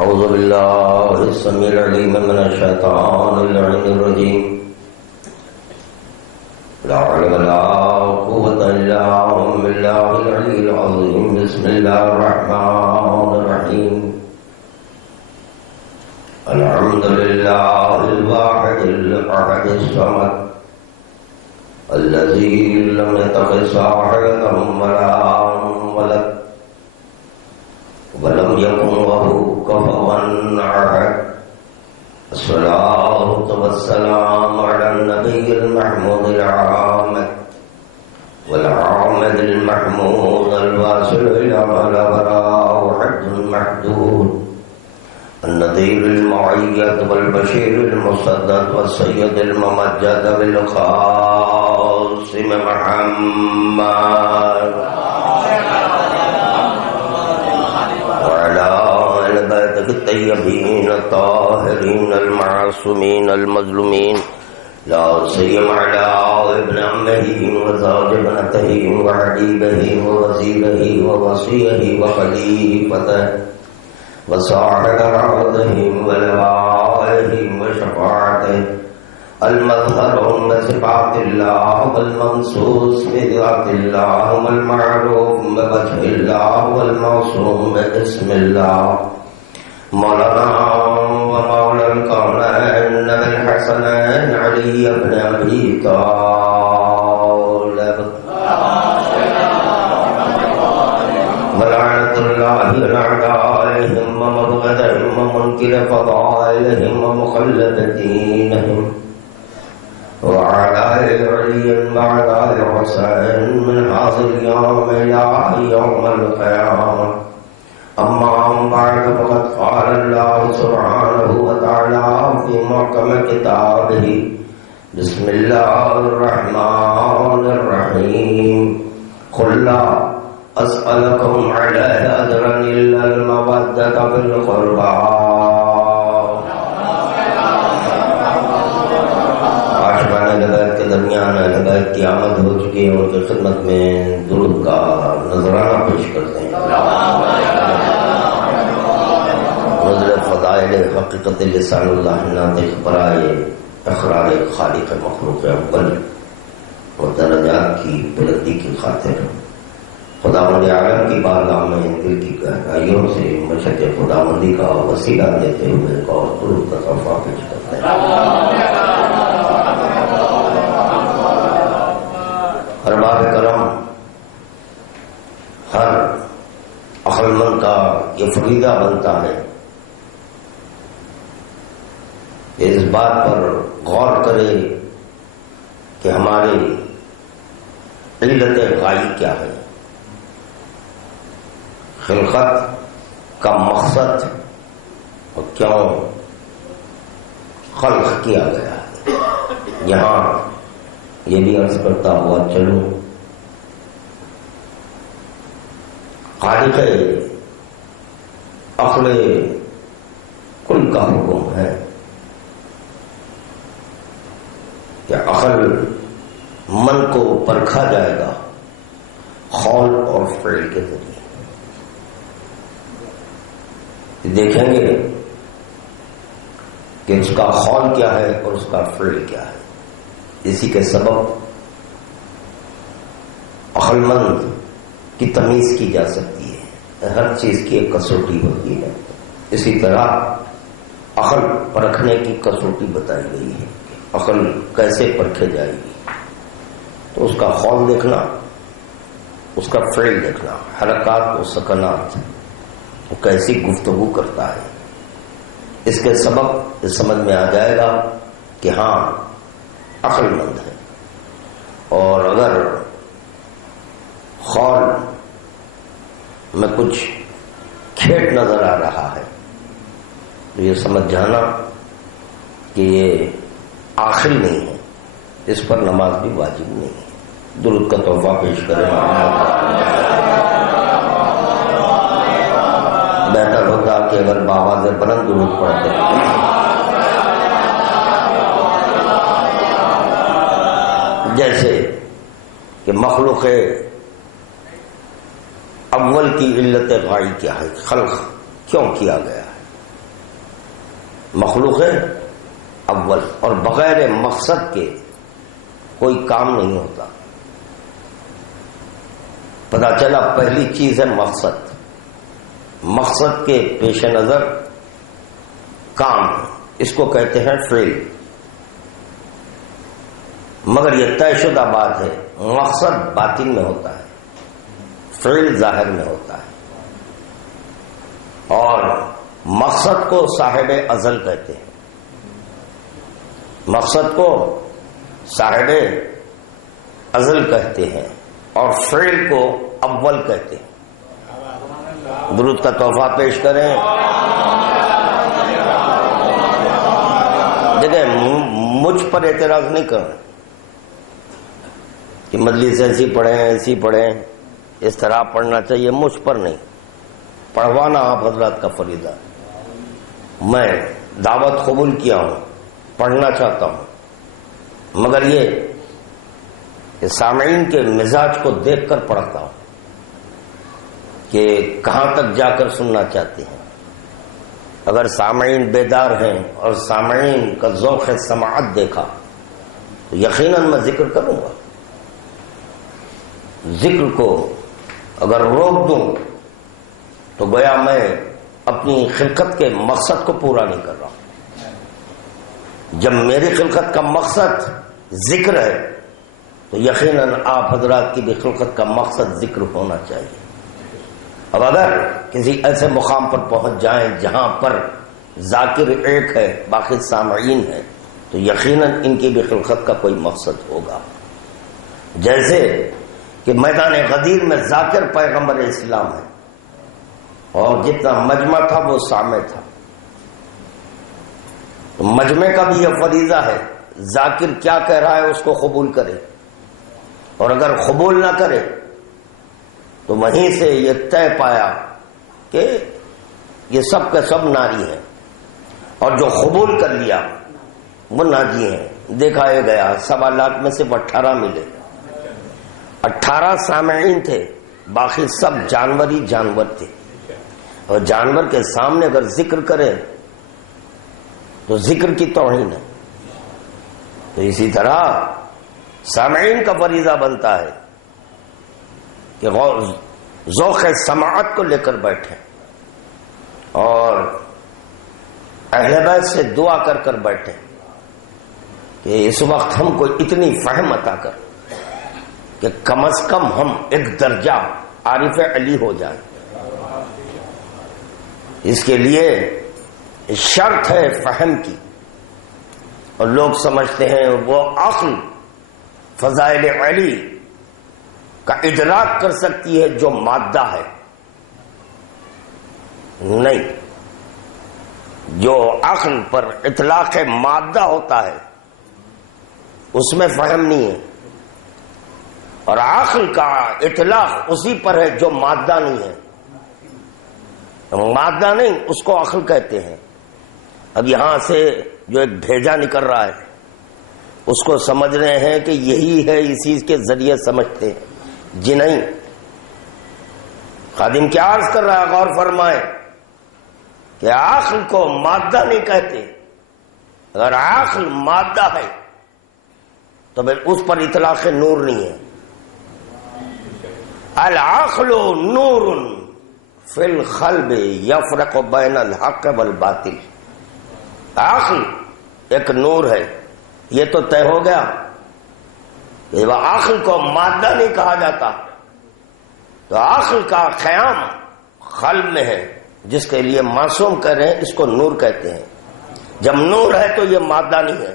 أعوذ بالله السميع العليم من الشيطان اللعين الرجيم. لا حول ولا قوة إلا بالله العلي العظيم. بسم الله الرحمن الرحيم. الحمد لله الواحد الأحد الصمد الذي لم يتخذ صاحبة ولا ولد ولم يكن له كفوا أحد. الصلاة والسلام على النبي المحمود العامد والعامد المحمود الواصل إلى الأبرار وحد المحدود النذير المعيد والبشير المصدد والسيد الممجد بالقاسم محمد وعلى آل بيته الطيبين الطاهرين المعصومين المظلومين، لا سيما على ابن عمه وزوج ابنته وحبيبه ووزيره ووصيه وخليفته وصاحب عرضهم ولوائهم وشفاعته المظهر بصفات الله والمنصوص بذات الله والمعروف بوجه الله والموصوم باسم الله مولانا ومولى الكونين بالحسنين علي بن أبي طالب ولعنة الله على أعدائهم ومبغضهم ومنكر فضائلهم ومخلد دينهم وعلى علي بعد الحسين من هذا اليوم إلى يوم القيامة. أما بعد فقد قال الله سبحانه وتعالى في محكم كتابه: بسم الله الرحمن الرحيم. قل لا أسألكم عليه أجرا إلا المودة في القربى. عاشقان لغت کے درمیان لغت کی آمد ہو چکی ہے، ان کی خدمت میں درود کا نذرانہ پیش کرتے ہیں. نظر فضائل حقیقت لسان اللہ ناطق برائے اخراج خالق مخلوق اول اور درجات کی بلندی کی خاطر خداوند عالم کی بارگاہ میں دل کی گہرائیوں سے مشق خداوندی کا وسیلہ دیتے ہوئے اور درود کا تحفہ پیش کرتے ہیں. ارباب کرم، ہر عقل مند کا یہ فریضہ بنتا ہے کہ اس بات پر غور کرے کہ ہماری علت غائی کیا ہے، خلقت کا مقصد اور کیوں خلق کیا گیا ہے. یہاں یہ بھی عرض کرتا ہوا چلوں، خالق عقل کل کا حکم ہے کہ عقل من کو پرکھا جائے گا قول اور فعل کے ذریعے. دیکھیں گے کہ اس کا قول کیا ہے اور اس کا فعل کیا ہے. اسی کے سبب عقل مند کی تمیز کی جا سکتی ہے. ہر چیز کی ایک کسوٹی ہوتی ہے. اسی طرح عقل پرکھنے کی کسوٹی بتائی گئی ہے. عقل کیسے پرکھے جائے گی تو اس کا قول دیکھنا، اس کا فعل دیکھنا، حرکات و سکنات، وہ کیسی گفتگو کرتا ہے. اس کے سبب اس سمجھ میں آ جائے گا کہ ہاں عقل مند ہے. اور اگر قول میں کچھ کھیٹ نظر آ رہا ہے تو یہ سمجھ جانا کہ یہ عاقل نہیں ہے، اس پر نماز بھی واجب نہیں ہے. درود کا تحفہ پیش کریں. بہتر ہوتا کہ اگر بآواز بلند درود پڑھتے جیسے کہ مخلوق اول کی علت غائی کیا ہے، خلق کیوں کیا گیا ہے. مخلوق اول، اور بغیر مقصد کے کوئی کام نہیں ہوتا. پتا چلا پہلی چیز ہے مقصد. مقصد کے پیش نظر کام، اس کو کہتے ہیں فعل. مگر یہ طے شدہ بات ہے، مقصد باطن میں ہوتا ہے، فعل ظاہر میں ہوتا ہے. اور مقصد کو صاحب ازل کہتے ہیں، مقصد کو صاحب ازل کہتے ہیں، اور فعل کو اول کہتے ہیں. درود کا تحفہ پیش کریں. دیکھیں، مجھ پر اعتراض نہیں کریں کہ مجلس ایسی پڑھیں ایسی پڑھیں، اس طرح پڑھنا چاہیے، مجھ پر نہیں. پڑھوانا آپ حضرات کا فریضہ. میں دعوت قبول کیا ہوں، پڑھنا چاہتا ہوں، مگر یہ کہ سامعین کے مزاج کو دیکھ کر پڑھتا ہوں کہ کہاں تک جا کر سننا چاہتے ہیں. اگر سامعین بیدار ہیں اور سامعین کا ذوق سماعت دیکھا تو یقیناً میں ذکر کروں گا. ذکر کو اگر روک دوں تو گویا میں اپنی خلقت کے مقصد کو پورا نہیں کر رہا. جب میری خلقت کا مقصد ذکر ہے تو یقیناً آپ حضرات کی بھی خلقت کا مقصد ذکر ہونا چاہیے. اب اگر کسی ایسے مقام پر پہنچ جائیں جہاں پر ذاکر ایک ہے باقی سامعین ہے تو یقیناً ان کی بھی خلقت کا کوئی مقصد ہوگا. جیسے کہ میدان غدیر میں ذاکر پیغمبر اسلام ہے اور جتنا مجمع تھا وہ سامع تھا. تو مجمع کا بھی یہ فریضہ ہے، ذاکر کیا کہہ رہا ہے اس کو قبول کرے، اور اگر قبول نہ کرے تو وہیں سے یہ طے پایا کہ یہ سب کے سب ناری ہیں، اور جو قبول کر لیا وہ ناجی ہیں. دیکھا یہ گیا 1.25 لاکھ میں صرف 18 ملے. 18 سامعین تھے، باقی سب جانور ہی جانور تھے. اور جانور کے سامنے اگر ذکر کرے تو ذکر کی توہین ہے. تو اسی طرح سامعین کا فریضہ بنتا ہے کہ ذوق سماعت کو لے کر بیٹھیں اور اہل بیت سے دعا کر کر بیٹھیں کہ اس وقت ہم کو اتنی فہم عطا کر کہ کم از کم ہم ایک درجہ عارف علی ہو جائیں. اس کے لیے شرط ہے فہم کی، اور لوگ سمجھتے ہیں وہ عقل فضائل علی کا ادراک کر سکتی ہے جو مادہ ہے. نہیں، جو عقل پر اطلاق مادہ ہوتا ہے اس میں فہم نہیں ہے، اور عقل کا اطلاق اسی پر ہے جو مادہ نہیں ہے. مادہ نہیں، اس کو عقل کہتے ہیں. اب یہاں سے جو ایک بھیجا نکل رہا ہے اس کو سمجھ رہے ہیں کہ یہی ہے، اسی کے ذریعے سمجھتے ہیں. جی نہیں، خادم کیا عرض کر رہا ہے، غور فرمائیں کہ عقل کو مادہ نہیں کہتے. اگر عقل مادہ ہے تو پھر اس پر اطلاق نور نہیں ہے. العقل نور فی القلب یفرق بین الحق والباطل. عقل ایک نور ہے. یہ تو طے ہو گیا کہ وہ عقل کو مادہ نہیں کہا جاتا، تو عقل کا قیام قلب میں ہے، جس کے لیے معصوم کہہ رہے ہیں اس کو نور کہتے ہیں. جب نور ہے تو یہ مادہ نہیں ہے.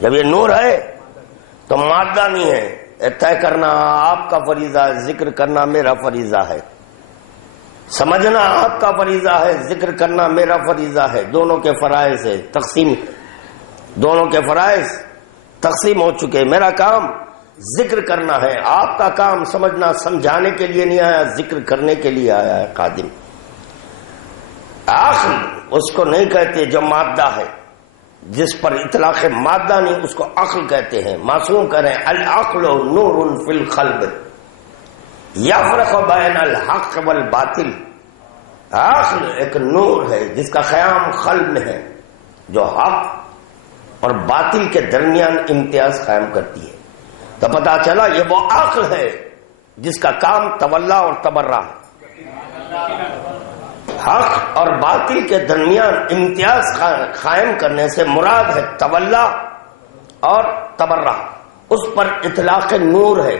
جب یہ نور ہے تو مادہ نہیں ہے. طے کرنا آپ کا فریضہ ہے، ذکر کرنا میرا فریضہ ہے. سمجھنا آپ کا فریضہ ہے، ذکر کرنا میرا فریضہ ہے. دونوں کے فرائض ہے تقسیم، دونوں کے فرائض تقسیم ہو چکے. میرا کام ذکر کرنا ہے، آپ کا کام سمجھنا، سمجھانے کے لیے نہیں آیا، ذکر کرنے کے لیے آیا ہے خادم. عقل اس کو نہیں کہتے جو مادہ ہے، جس پر اطلاق مادہ نہیں اس کو عقل کہتے ہیں. معصوم کہہ رہے ہیں العقل نور فی القلب یفرق بین الحق والباطل. عقل ایک نور ہے جس کا قیام قلب میں ہے، جو حق اور باطل کے درمیان امتیاز قائم کرتی ہے۔ تو پتا چلا یہ وہ عقل ہے جس کا کام تولا اور تبرہ ہے۔ حق اور باطل کے درمیان امتیاز قائم کرنے سے مراد ہے تولا اور تبرہ۔ اس پر اطلاق نور ہے،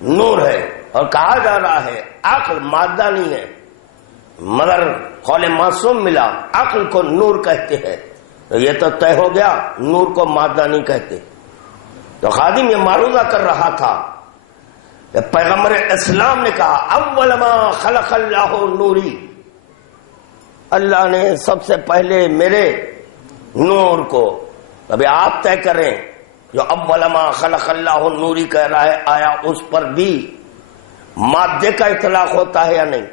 نور ہے، اور کہا جا رہا ہے عقل مادہ نہیں ہے، مگر قول معصوم ملا عقل کو نور کہتے ہیں، تو یہ تو طے ہو گیا نور کو مادہ نہیں کہتے۔ تو خادم یہ معروضہ کر رہا تھا کہ پیغمبر اسلام نے کہا اول ما خلق اللہ نوری، اللہ نے سب سے پہلے میرے نور کو۔ ابھی آپ طے کریں جو اول ما خلق اللہ نوری کہہ رہا ہے، آیا اس پر بھی مادے کا اطلاق ہوتا ہے یا نہیں؟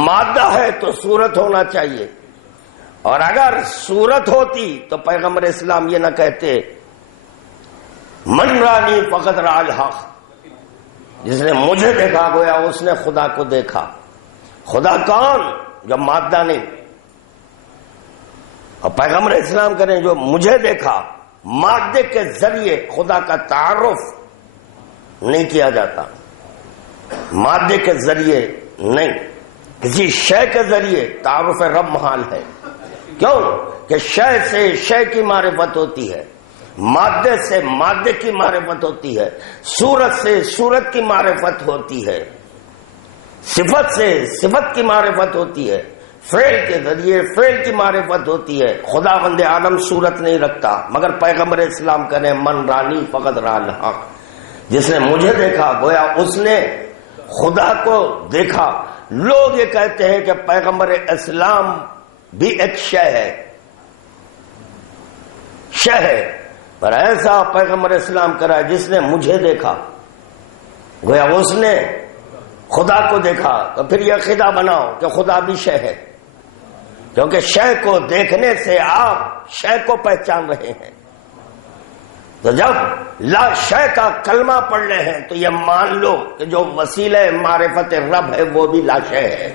مادہ ہے تو صورت ہونا چاہیے، اور اگر صورت ہوتی تو پیغمبر اسلام یہ نہ کہتے من رانی فقط رأى الحق، جس نے مجھے دیکھا گویا اس نے خدا کو دیکھا۔ خدا کون؟ جو مادہ نہیں۔ اور پیغمبر اسلام کریں جو مجھے دیکھا، مادے کے ذریعے خدا کا تعارف نہیں کیا جاتا، مادے کے ذریعے نہیں، کسی شے کے ذریعے تعارف رب محال ہے۔ کیوں کہ شے سے شے کی معرفت ہوتی ہے، مادے سے مادے کی معرفت ہوتی ہے، صورت سے صورت کی معرفت ہوتی ہے، صفت سے صفت کی معرفت ہوتی ہے، فعل کے ذریعے فعل کی معرفت ہوتی ہے۔ خدا بند عالم صورت نہیں رکھتا، مگر پیغمبر اسلام کہنے من رانی فقط رأى الحق، جس نے مجھے دیکھا گویا اس نے خدا کو دیکھا۔ لوگ یہ کہتے ہیں کہ پیغمبر اسلام بھی ایک شے ہے، شے ہے، پر ایسا پیغمبر اسلام کرا جس نے مجھے دیکھا گویا اس نے خدا کو دیکھا۔ تو پھر یہ عقیدہ بناؤ کہ خدا بھی شے ہے، کیونکہ شے کو دیکھنے سے آپ شے کو پہچان رہے ہیں۔ تو جب لا شے کا کلمہ پڑھ رہے ہیں تو یہ مان لو کہ جو وسیلہ معرفت رب ہے وہ بھی لا شے ہے۔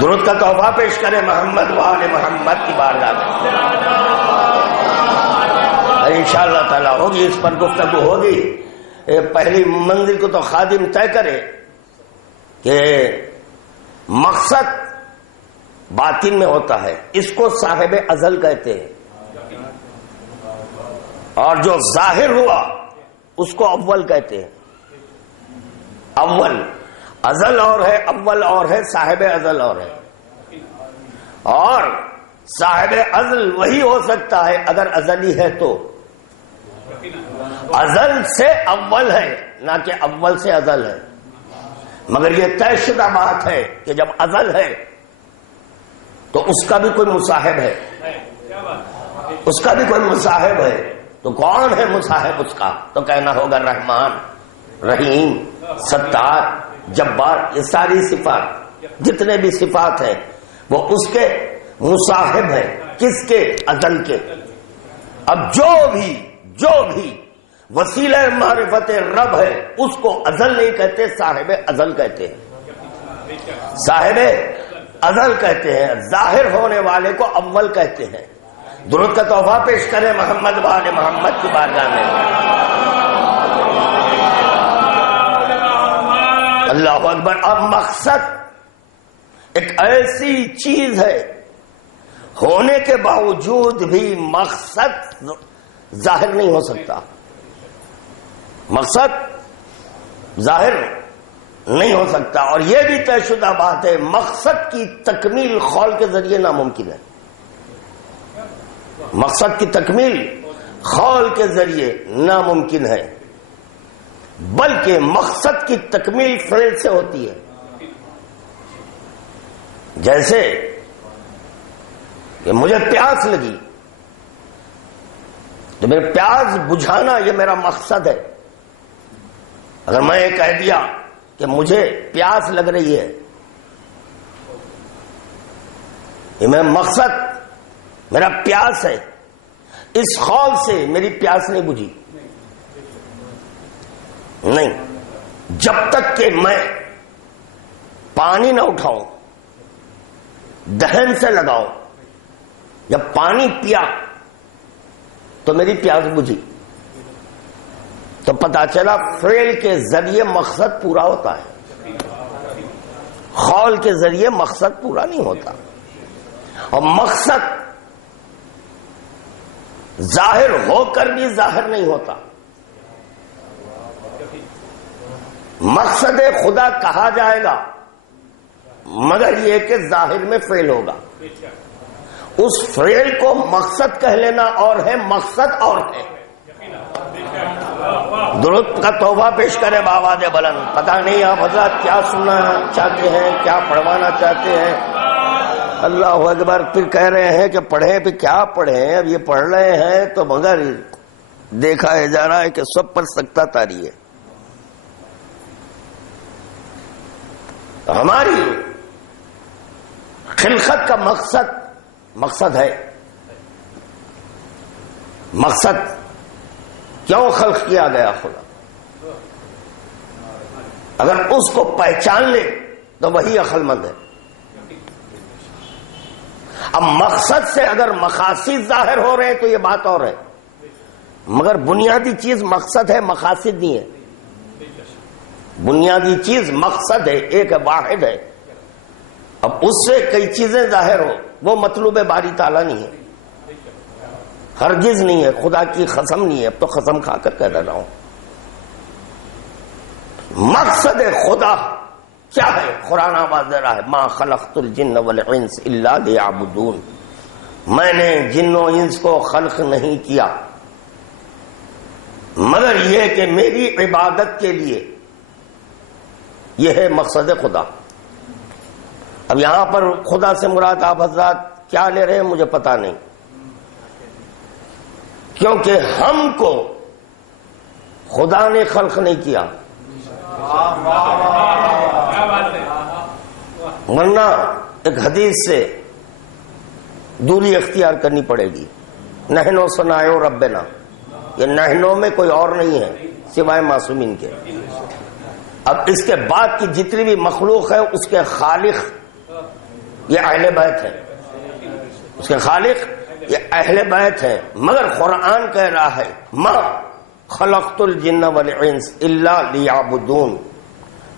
درود کا تحفہ پیش کریں محمد و آل محمد کی بارگاہ میں، انشاءاللہ تعالی ہوگی اس پر گفتگو ہوگی۔ پہلی منزل کو تو خادم طے کرے کہ مقصد باطن میں ہوتا ہے، اس کو صاحب ازل کہتے ہیں، اور جو ظاہر ہوا اس کو اول کہتے ہیں۔ اول ازل اور ہے، اول اور ہے، صاحب ازل اور ہے۔ اور صاحب ازل وہی ہو سکتا ہے اگر ازلی ہے تو، ازل سے اول ہے نہ کہ اول سے ازل ہے۔ مگر یہ طے شدہ بات ہے کہ جب ازل ہے تو اس کا بھی کوئی مصاحب ہے، اس کا بھی کوئی مصاحب ہے۔ تو کون ہے مصاحب اس کا؟ تو کہنا ہوگا رحمان، رحیم، ستار، جبار، یہ ساری صفات جتنے بھی صفات ہیں وہ اس کے مصاحب ہیں۔ کس کے؟ ازل کے۔ اب جو بھی وسیلہ معرفت رب ہے اس کو ازل نہیں کہتے، صاحب ازل کہتے ہیں، صاحب ازل کہتے ہیں۔ ظاہر ہونے والے کو اول کہتے ہیں۔ درود کا تحفہ پیش کریں محمد و آل محمد کی بارگاہ میں۔ اللہ اکبر۔ اب مقصد ایک ایسی چیز ہے ہونے کے باوجود بھی مقصد ظاہر نہیں ہو سکتا، مقصد ظاہر نہیں ہو سکتا۔ اور یہ بھی طے شدہ بات ہے مقصد کی تکمیل قول کے ذریعے ناممکن ہے، مقصد کی تکمیل قول کے ذریعے ناممکن ہے، بلکہ مقصد کی تکمیل فعل سے ہوتی ہے۔ جیسے کہ مجھے پیاس لگی تو میرے پیاس بجھانا یہ میرا مقصد ہے۔ اگر میں یہ کہہ دیا کہ مجھے پیاس لگ رہی ہے، یہ میرا مقصد، میرا پیاس ہے، اس قول سے میری پیاس نہیں بجھی، نہیں، جب تک کہ میں پانی نہ اٹھاؤں، دہن سے لگاؤں، جب پانی پیا تو میری پیاس بجھی، تو پتا چلا فعل کے ذریعے مقصد پورا ہوتا ہے، قول کے ذریعے مقصد پورا نہیں ہوتا، اور مقصد ظاہر ہو کر بھی ظاہر نہیں ہوتا۔ مقصد خدا کہا جائے گا مگر یہ کہ ظاہر میں فعل ہوگا، اس فعل کو مقصد کہہ لینا اور ہے، مقصد اور ہے۔ درود کا تحفہ پیش کرے بآواز بلند، پتہ نہیں آپ حضرات کیا سننا چاہتے ہیں، کیا پڑھوانا چاہتے ہیں۔ اللہ اکبر، پھر کہہ رہے ہیں کہ پڑھیں، پھر کیا پڑھیں، اب یہ پڑھ رہے ہیں تو مگر دیکھا جا رہا ہے کہ سب پر سکتہ طاری ہے۔ ہماری خلقت کا مقصد ہے، مقصد کیوں خلق کیا گیا خدا، اگر اس کو پہچان لے تو وہی عقل مند ہے۔ اب مقصد سے اگر مقاصد ظاہر ہو رہے ہیں تو یہ بات اور ہے، مگر بنیادی چیز مقصد ہے، مقاصد نہیں ہے۔ بنیادی چیز مقصد ہے، ایک واحد ہے۔ اب اس سے کئی چیزیں ظاہر ہو، وہ مطلوب باری تعالیٰ نہیں ہے، ہرگز نہیں ہے، خدا کی قسم نہیں ہے۔ اب تو قسم کھا کر کہہ رہا ہوں، مقصد خدا کیا ہے؟ قرآن آواز دے رہا ہے، ما خلقت الجن والانس الا لیعبدون، میں نے جن و انس کو خلق نہیں کیا مگر یہ کہ میری عبادت کے لیے، یہ ہے مقصد خدا۔ اب یہاں پر خدا سے مراد آپ حضرات کیا لے رہے ہیں مجھے پتا نہیں، کیونکہ ہم کو خدا نے خلق نہیں کیا، ورنہ ایک حدیث سے دوری اختیار کرنی پڑے گی۔ نحنو صنائع ربنا، یہ نحنو میں کوئی اور نہیں ہے سوائے معصومین کے۔ اب اس کے بعد کی جتنی بھی مخلوق ہے اس کے خالق یہ اہل بیت ہے، اس کے خالق یہ اہل بیت ہے، مگر قرآن کہہ رہا ہے ما خلقت الجن والانس الا لیعبدون،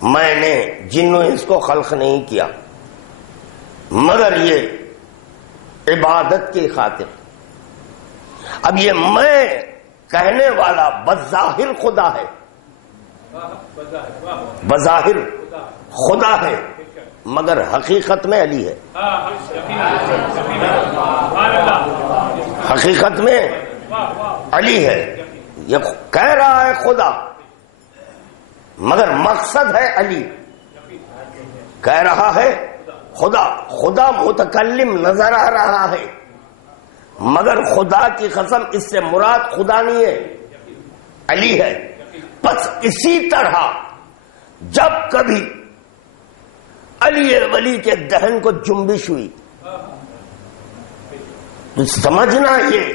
میں نے جن و انس کو خلق نہیں کیا مگر یہ عبادت کی خاطر۔ اب یہ میں کہنے والا بظاہر خدا ہے، بظاہر خدا ہے مگر حقیقت میں علی ہے، حقیقت میں علی ہے۔ یہ کہہ رہا ہے خدا مگر مقصد ہے علی، کہہ رہا ہے خدا، خدا متکلم نظر آ رہا ہے مگر خدا کی قسم اس سے مراد خدا نہیں ہے، علی ہے۔ بس اسی طرح جب کبھی علی ولی کے دہن کو جنبش ہوئی تو سمجھنا یہ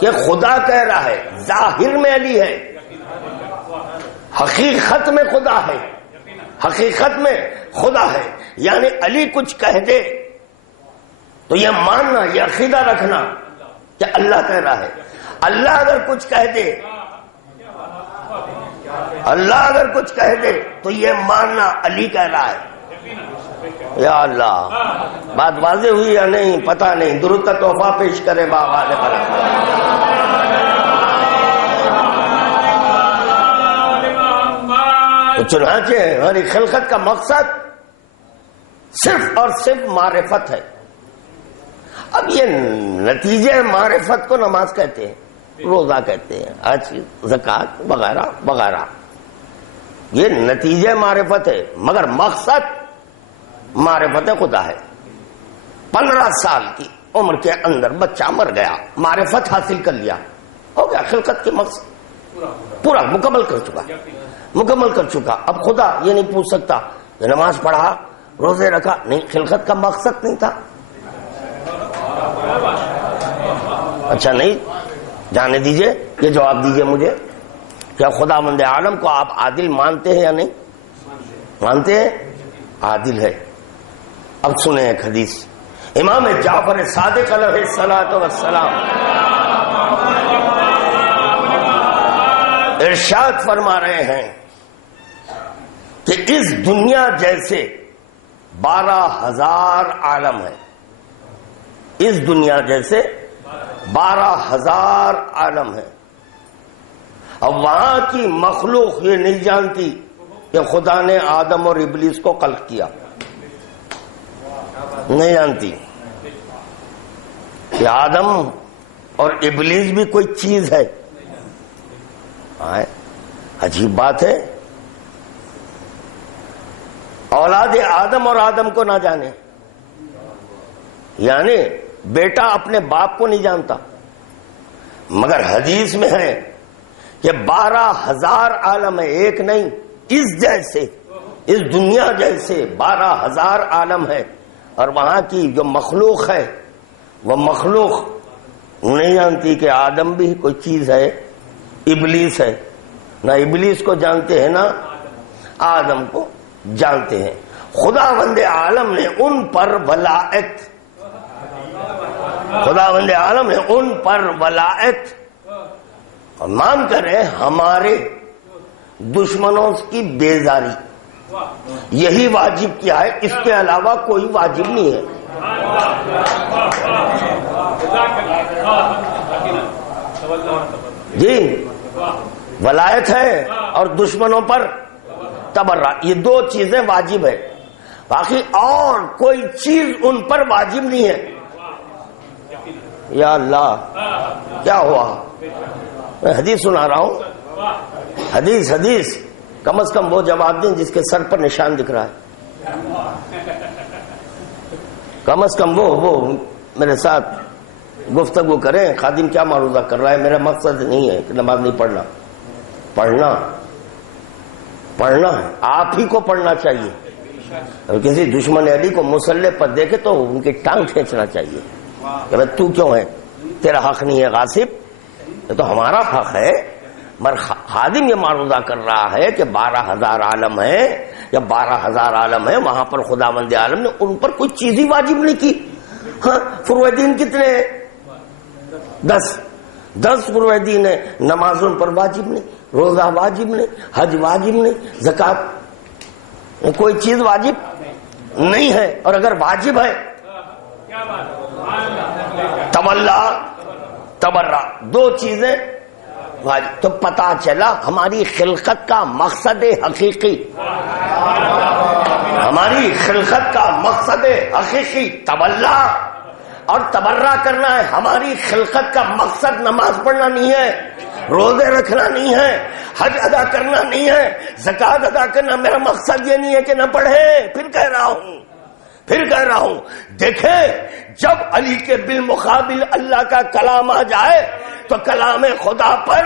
کہ خدا کہہ رہا ہے، ظاہر میں علی ہے، حقیقت میں خدا ہے، حقیقت میں خدا ہے۔ یعنی علی کچھ کہہ دے تو یہ ماننا، یہ عقیدہ رکھنا کہ اللہ کہہ رہا ہے۔ اللہ اگر کچھ کہہ دے، اللہ اگر کچھ کہہ دے تو یہ ماننا علی کہہ رہا ہے۔ یا اللہ، بات واضح ہوئی یا نہیں پتہ نہیں، درود کا تحفہ پیش کرے بابا نے بلا۔ تو چنانچہ ہماری خلقت کا مقصد صرف اور صرف معرفت ہے۔ اب یہ نتیجے معرفت کو نماز کہتے ہیں، روزہ کہتے ہیں، حج، زکوٰۃ وغیرہ وغیرہ، یہ نتیجے معرفت ہے مگر مقصد معرفت خدا ہے۔ 15 سال کی عمر کے اندر بچہ مر گیا، معرفت حاصل کر لیا، ہو گیا، خلقت کے مقصد پورا مکمل کر چکا۔ اب خدا یہ نہیں پوچھ سکتا کہ نماز پڑھا، روزے رکھا، نہیں، خلقت کا مقصد نہیں تھا۔ اچھا نہیں، جانے دیجئے، یہ جواب دیجئے مجھے، کیا خدا مند عالم کو آپ عادل مانتے ہیں یا نہیں مانتے ہیں؟ عادل ہے. اب سنیں ایک حدیث. امام جعفر صادق علیہ الصلوۃ والسلام ارشاد فرما رہے ہیں کہ اس دنیا جیسے 12,000 عالم ہے. اس دنیا جیسے 12,000 عالم ہے. اب وہاں کی مخلوق یہ نہیں جانتی کہ خدا نے آدم اور ابلیس کو خلق کیا. نہیں جانتی کہ آدم اور ابلیس بھی کوئی چیز ہے. عجیب بات ہے. اولاد آدم اور آدم کو نہ جانے، یعنی بیٹا اپنے باپ کو نہیں جانتا. مگر حدیث میں ہے کہ 12,000 عالم ہے، ایک نہیں. اس جیسے، اس دنیا جیسے 12,000 عالم ہے. اور وہاں کی جو مخلوق ہے وہ مخلوق نہیں جانتی کہ آدم بھی کوئی چیز ہے، ابلیس ہے. نہ ابلیس کو جانتے ہیں نہ آدم کو جانتے ہیں. خداوند عالم نے ان پر ولایت، خداوند عالم نے ان پر ولایت اور مان کرے ہمارے دشمنوں کی بیزاری یہی واجب کیا ہے. اس کے علاوہ کوئی واجب نہیں ہے. جی ولایت ہے اور دشمنوں پر تبرہ، یہ دو چیزیں واجب ہے. باقی اور کوئی چیز ان پر واجب نہیں ہے. یا اللہ کیا ہوا؟ میں حدیث سنا رہا ہوں. حدیث کم از کم وہ جواب دیں جس کے سر پر نشان دکھ رہا ہے. کم از کم وہ میرے ساتھ گفتگو کریں. خادم کیا معروضہ کر رہا ہے؟ میرا مقصد نہیں ہے کہ نماز نہیں پڑھنا. پڑھنا ہے، آپ ہی کو پڑھنا چاہیے. اور کسی دشمن علی کو مسلح پر دیکھے تو ان کی ٹانگ کھینچنا چاہیے کہ بھائی تو کیوں ہے، تیرا حق نہیں ہے غاصب، یہ تو ہمارا حق ہے. مگر خادم یہ معروضہ کر رہا ہے کہ 12,000 عالم ہے یا 12,000 عالم ہے، وہاں پر خداوند عالم نے ان پر کوئی چیز ہی واجب نہیں کی. ہاں فروع دین کتنے ہیں؟ 10 فروع دین ہے. نماز ان پر واجب نہیں، روزہ واجب نہیں، حج واجب نہیں، زکات، کوئی چیز واجب نہیں ہے. اور اگر واجب ہے تبرہ، دو چیزیں واجب. تو پتا چلا ہماری خلقت کا مقصد حقیقی، ہماری خلقت کا مقصد حقیقی تولہ اور تبرہ کرنا ہے. ہماری خلقت کا مقصد نماز پڑھنا نہیں ہے، روزے رکھنا نہیں ہے، حج ادا کرنا نہیں ہے، زکات ادا کرنا. میرا مقصد یہ نہیں ہے کہ نہ پڑھے. پھر کہہ رہا ہوں دیکھیں جب علی کے بالمقابل اللہ کا کلام آ جائے تو کلام خدا پر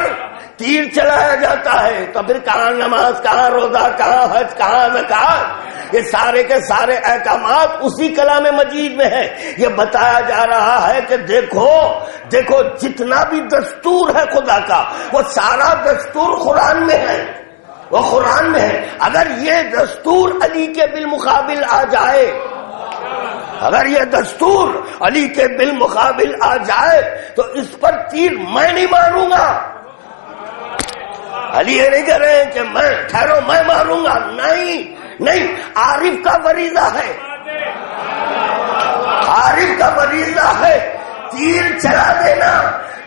تیر چلایا جاتا ہے. تو پھر کہاں نماز، کہاں روزہ، کہاں حج، کہاں زکات؟ یہ سارے کے سارے احکامات اسی کلام مجید میں ہیں. یہ بتایا جا رہا ہے کہ دیکھو جتنا بھی دستور ہے خدا کا وہ سارا دستور قرآن میں ہے، وہ قرآن میں ہے. اگر یہ دستور علی کے بالمقابل آ جائے، اگر یہ دستور علی کے بالمقابل آ جائے تو اس پر تیر میں نہیں ماروں گا. علی یہ نہیں کہہ رہے ہیں کہ میں ٹھہرو میں ماروں گا. نہیں، عارف کا فریضہ ہے، عارف کا فریضہ ہے تیر چلا دینا.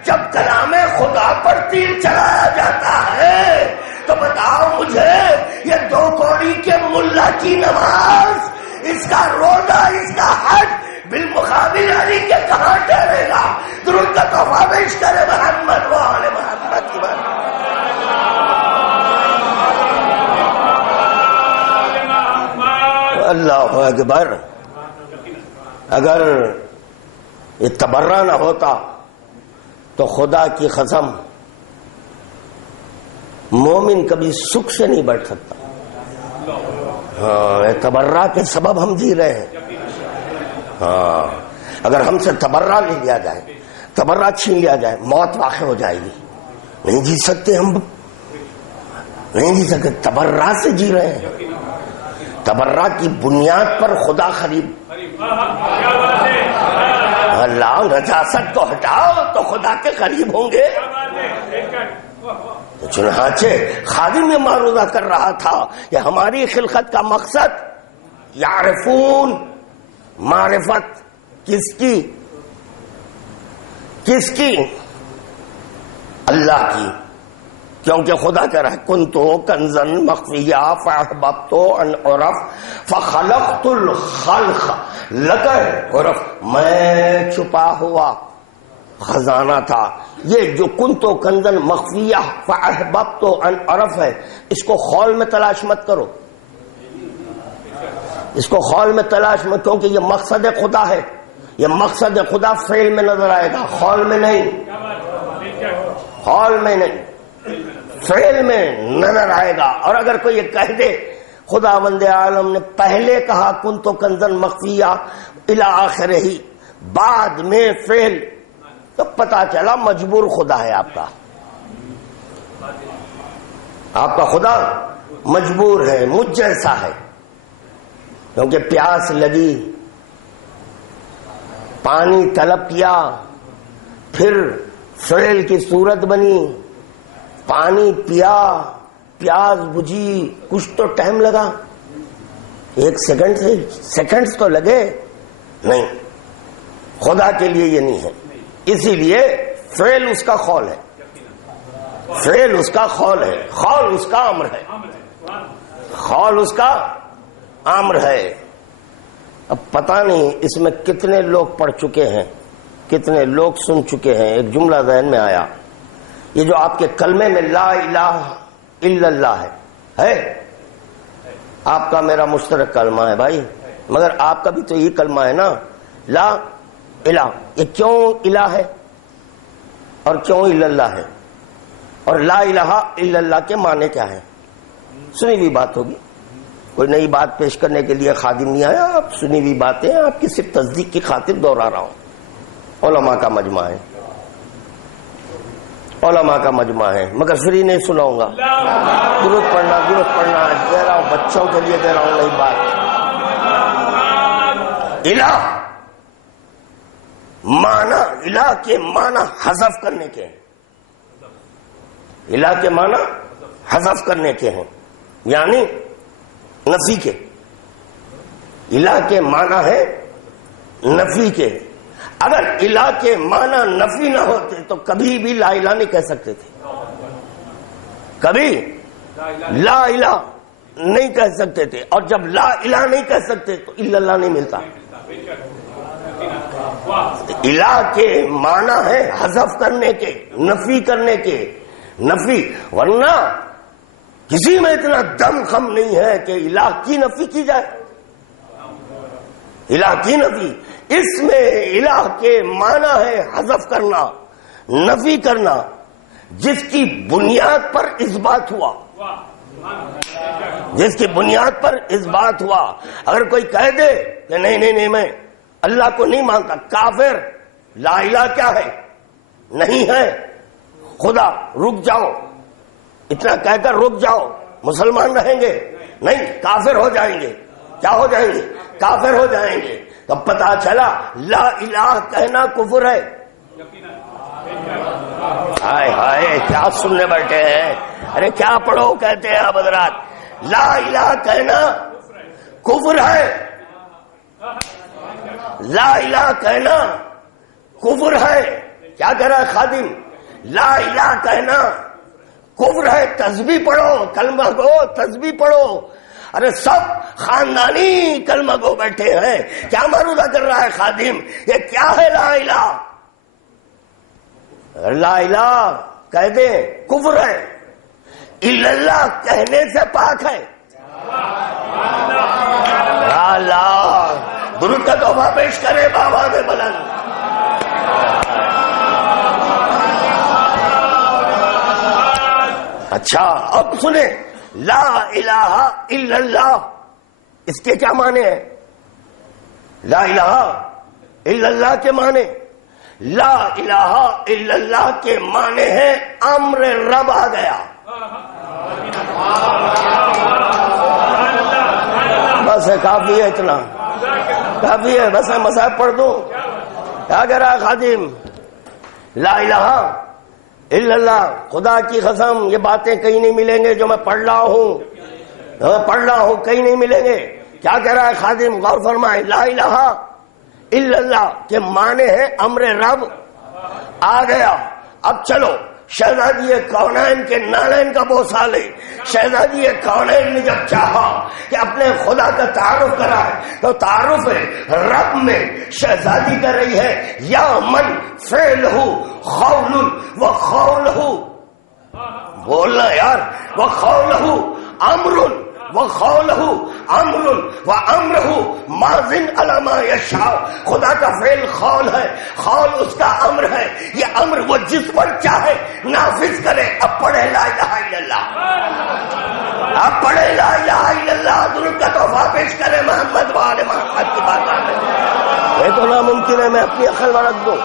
جب کلام خدا پر تیر چلایا جاتا ہے تو بتاؤ مجھے یہ 2 کوڑی کے ملا کی نماز، اس کا روزہ، اس کا حج بالمقابل علی کے کہاں ٹھہرے گا؟ درود کا تحفہ پیش کرے محمد و آل محمد کی بات. اللہ اکبر. اگر یہ تبرہ نہ ہوتا تو خدا کی قسم مومن کبھی سکھ سے نہیں بیٹھ سکتا. ہاں تبرہ کے سبب ہم جی رہے ہیں. ہاں اگر ہم سے تبرہ لے لیا جائے، تبرہ چھین لیا جائے، موت واقع ہو جائے گی. نہیں جی سکتے، ہم نہیں جی سکتے. تبرہ سے جی رہے ہیں. تبرہ کی بنیاد پر خدا قریب. اللہ نجاست کو ہٹاؤ تو خدا کے قریب ہوں گے. چنانچہ خادم یہ معروضہ کر رہا تھا کہ ہماری خلقت کا مقصد یعرفون، معرفت کس کی؟ کس کی؟ اللہ کی. کیونکہ خدا کہہ رہا ہے کنتو کنزن مخفیہ فاحببت ان عرف فخلقت الخلق لک عرف. میں چھپا ہوا خزانہ تھا. یہ جو کنتو کنزن مخفیہ فاحببت ان عرف ہے، اس کو خول میں تلاش مت کرو، اس کو خول میں تلاش مت، کیونکہ یہ مقصد خدا ہے. یہ مقصد خدا فعل میں نظر آئے گا، خول میں نہیں. خول میں نہیں، فعل میں نظر آئے گا. اور اگر کوئی یہ کہہ دے خدا بند عالم نے پہلے کہا کنتو کنزن مخفیہ الی آخرہ ہی، بعد میں فعل، تو پتا چلا مجبور خدا ہے آپ کا. آپ کا خدا مجبور ہے، مجھ جیسا ہے. کیونکہ پیاس لگی، پانی طلب کیا، پھر فعل کی صورت بنی، پانی پیا، پیاس بجھی، کچھ تو ٹائم لگا. 1 سیکنڈ سے سیکنڈز تو لگے نہیں. خدا کے لیے یہ نہیں ہے. اسی لیے فعل اس کا خول ہے، فعل اس کا خول ہے، خول اس کا امر ہے، خول اس کا امر ہے. اب پتہ نہیں اس میں کتنے لوگ پڑھ چکے ہیں، کتنے لوگ سن چکے ہیں. ایک جملہ ذہن میں آیا، یہ جو آپ کے کلمے میں لا الہ الا اللہ ہے آپ کا میرا مشترک کلمہ ہے بھائی، مگر آپ کا بھی تو یہ کلمہ ہے نا، لا الہ. یہ کیوں الہ ہے اور کیوں الا اللہ ہے؟ اور لا الہ الا اللہ کے معنی کیا ہے؟ سنی ہوئی بات ہوگی، کوئی نئی بات پیش کرنے کے لیے خادم نہیں آیا. آپ سنی ہوئی باتیں آپ کی صرف تصدیق کی خاطر دوہرا رہا ہوں. علماء کا مجمع ہے، علماء کا مجمع ہے، مگر فری نہیں سناؤں گا. درست پڑھنا کہہ رہا ہوں، بچوں کے لیے کہہ رہا ہوں نئی بات. الہ معنی، الہ کے معنی حذف کرنے کے ہیں، الہ کے معنی حذف کرنے کے ہیں، یعنی نفی کے. الہ کے معنی ہے نفی کے. اگر الہ کے معنی نفی نہ ہوتے تو کبھی بھی لا الہ نہیں کہہ سکتے تھے، کبھی لا الہ نہیں کہہ سکتے تھے. اور جب لا الہ نہیں کہہ سکتے تو الا اللہ نہیں ملتا. الہ کے معنی ہے حذف کرنے کے، نفی کرنے کے. نفی، ورنہ کسی میں اتنا دم خم نہیں ہے کہ الہ کی نفی کی جائے. الہ کی نفی، اس میں الہ کے معنی ہے حذف کرنا، نفی کرنا، جس کی بنیاد پر اس بات ہوا، جس کی بنیاد پر اس بات ہوا. اگر کوئی کہہ دے کہ نہیں میں اللہ کو نہیں مانتا، کافر. لا الہ کیا ہے؟ نہیں ہے خدا. رک جاؤ، اتنا کہہ کر رک جاؤ، مسلمان رہیں گے نہیں، کافر ہو جائیں گے. کیا ہو جائیں گے؟ کافر ہو جائیں گے. تب پتا چلا لا الہ کہنا کفر ہے. ہائے ہائے کیا سننے بیٹھے ہیں، ارے کیا پڑھو کہتے ہیں آپ حضرات. لا الہ کہنا کفر ہے، لا الہ کہنا کفر ہے. کیا کہہ رہا ہے خادم؟ لا الہ کہنا کفر ہے. تسبیح پڑھو، کلمہ گو، تسبیح پڑھو. ارے سب خاندانی کلمہ گو بیٹھے ہیں، کیا معروضہ کر رہا ہے خادم؟ یہ کیا ہے لا الہ؟ لا الہ کہہ دیں کفر ہے، الا اللہ کہنے سے پاک ہے. اللہ درود کا تحفہ پیش کرے بابا میں بلند. اچھا اب سنیں، لا الہ الا اللہ اس کے کیا معنی ہے؟ لا الہ الا اللہ کے معنی، لا الہ الا اللہ کے معنی ہے امر رب آ گیا. بس ہے، کافی ہے، اتنا کافی ہے، بس ہے، مصاحب پڑھ دوں. کیا کہہ رہا ہے خادم؟ لا الہ الا اللہ. خدا کی قسم یہ باتیں کہیں نہیں ملیں گے جو میں پڑھ رہا ہوں، کہیں نہیں ملیں گے. کیا کہہ رہا ہے خادم؟ غور فرمائے. لا الہ الا اللہ کے معنی ہے امر رب آ گیا. اب چلو شہزادی کونین کے نالین کا بوسہ لے. شہزادی کونین نے جب چاہا کہ اپنے خدا کا تعارف کرائے تو تعارف رب میں شہزادی کر رہی ہے یا من فعلہ قول و قولہ. بولنا یار. وقولہ امر وقولہ امر وامرہ ماضٍ علی ما یشاء. خدا کا فعل قول ہے، قول اس کا امر ہے. یہ امر وہ جس پر چاہے نافذ کرے. اب پڑھے لا الہ الا اللہ، اب پڑھے لا الہ الا اللہ. درود کا تحفہ پیش کرے محمد وآل محمد کی بات میں. یہ تو ناممکن ہے میں اپنی عقل میں رکھ دوں.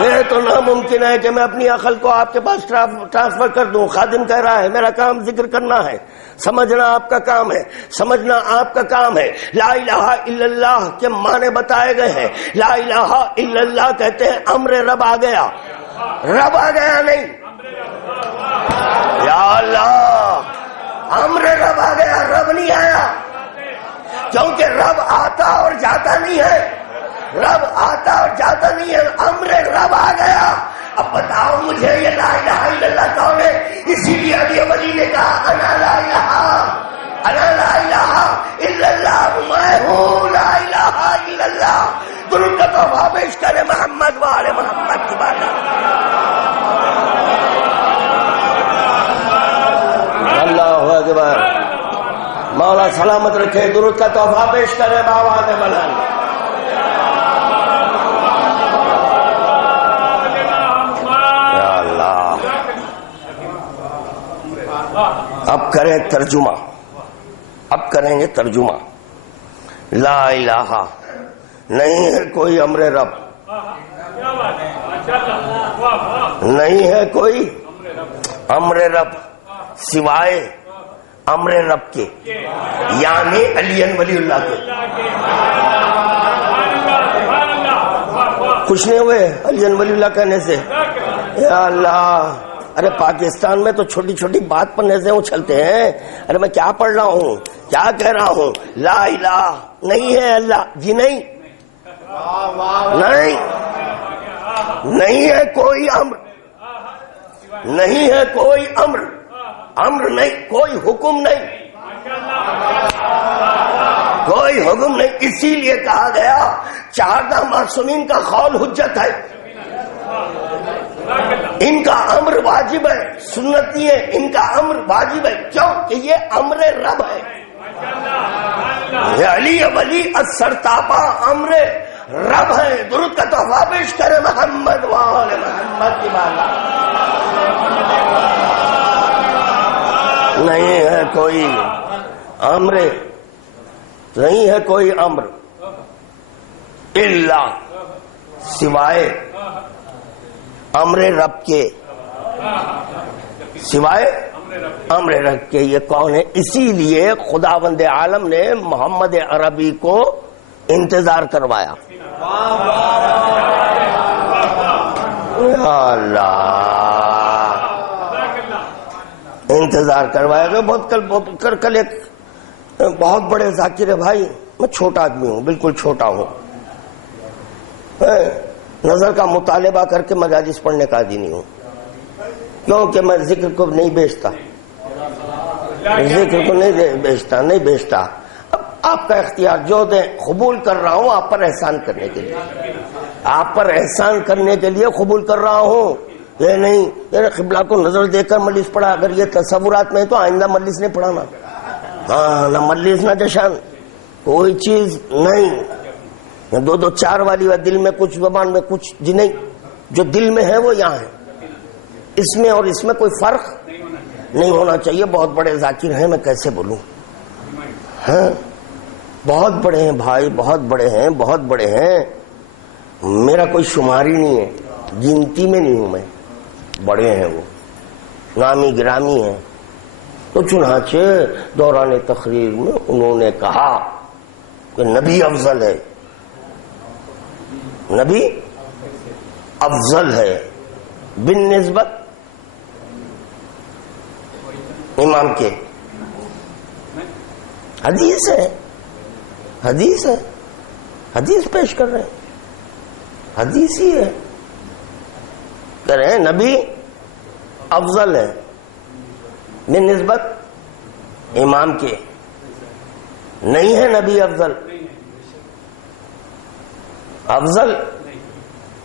یہ تو ناممکن ہے کہ میں اپنی عقل کو آپ کے پاس ٹرانسفر کر دوں. خادم کہہ رہا ہے میرا کام ذکر کرنا ہے، سمجھنا آپ کا کام ہے، سمجھنا آپ کا کام ہے. لا الہ الا اللہ کے معنی بتائے گئے ہیں. لا الہ الا اللہ کہتے ہیں امر رب آ گیا. رب آ گیا نہیں، یا اللہ امر رب آ گیا، رب نہیں آیا. کیونکہ رب آتا اور جاتا نہیں ہے، رب آتا اور جاتا نہیں ہے. امر رب آ گیا. اب بتاؤ مجھے یہ لا الہ الا اللہ کون ہے؟ اسی لیے علی ولی نے کہا انا لا الہ الا اللہ، میں ہوں لا الہ الا اللہ. درود کا تحفہ پیش کرے محمد وآل محمد کی بات. اللہ اکبر. مولا سلامت رکھے. درود کا تحفہ پیش کرے بابا کے بلند. اب کریں ترجمہ، اب کریں گے ترجمہ. لا الہ نہیں ہے کوئی امر رب، نہیں ہے کوئی امر رب سوائے امر رب کے، یعنی علی ولی اللہ کے. خوش نہیں ہوئے علی ولی اللہ کہنے سے؟ یا اللہ. ارے پاکستان میں تو چھوٹی چھوٹی بات پر نیزے اچھلتے ہیں. ارے میں کیا پڑھ رہا ہوں، کیا کہہ رہا ہوں؟ لا الہ نہیں ہے اللہ جی، نہیں نہیں نہیں ہے کوئی امر، نہیں ہے کوئی امر، امر نہیں، کوئی حکم نہیں، کوئی حکم نہیں. اسی لیے کہا گیا 14 معصومین کا قول حجت ہے. ان کا امر واجب ہے، سنت نہیں ہے، ان کا امر واجب ہے. کیوں کہ یہ امر رب ہے. یہ علی ولی السرتاپا امر رب ہے. درود کا تحفہ پیش کرے محمد وآل محمد کی بالا. نہیں ہے کوئی امر، نہیں ہے کوئی امر الا سوائے امر رب کے، سوائے امر رب کے. یہ کون ہے؟ اسی لیے خداوند عالم نے محمد عربی کو انتظار کروایا. اللہ انتظار کروایا. تو بہت کل ایک بہت بڑے ذاکر ہے بھائی، میں چھوٹا آدمی ہوں، بالکل چھوٹا ہوں، نظر کا مطالبہ کر کے مجالس پڑھنے کا عادی نہیں ہوں، کیونکہ میں ذکر کو نہیں بیچتا، ذکر کو نہیں بیچتا. اب آپ کا اختیار، جو دیں قبول کر رہا ہوں آپ پر احسان کرنے کے لیے، آپ پر احسان کرنے کے لیے قبول کر رہا ہوں. یہ نہیں میرے قبلہ کو نظر دے کر مجلس پڑھا. اگر یہ تصورات میں تو آئندہ مجلس نہیں پڑھانا. ہاں نہ مجلس نہ جشن، کوئی چیز نہیں. دو دو چار والی و دل میں کچھ، زبان میں کچھ جی نہیں. جو دل میں ہے وہ یہاں ہے. اس میں اور اس میں کوئی فرق نہیں ہونا چاہیے. بہت بڑے ذاکر ہیں، میں کیسے بولوں. ہاں بہت بڑے ہیں بھائی، بہت بڑے ہیں، بہت بڑے ہیں. میرا کوئی شمار ہی نہیں ہے، گنتی میں نہیں ہوں میں. بڑے ہیں وہ، نامی گرامی ہیں. تو چنانچہ دوران تقریر میں انہوں نے کہا کہ نبی افضل ہے، نبی افضل ہے بالنسبت امام کے. حدیث ہے، حدیث ہے، حدیث پیش کر رہے ہیں، حدیث ہی ہے، کہہ رہے ہیں نبی افضل ہے بالنسبت امام کے. نہیں ہے نبی افضل، افضل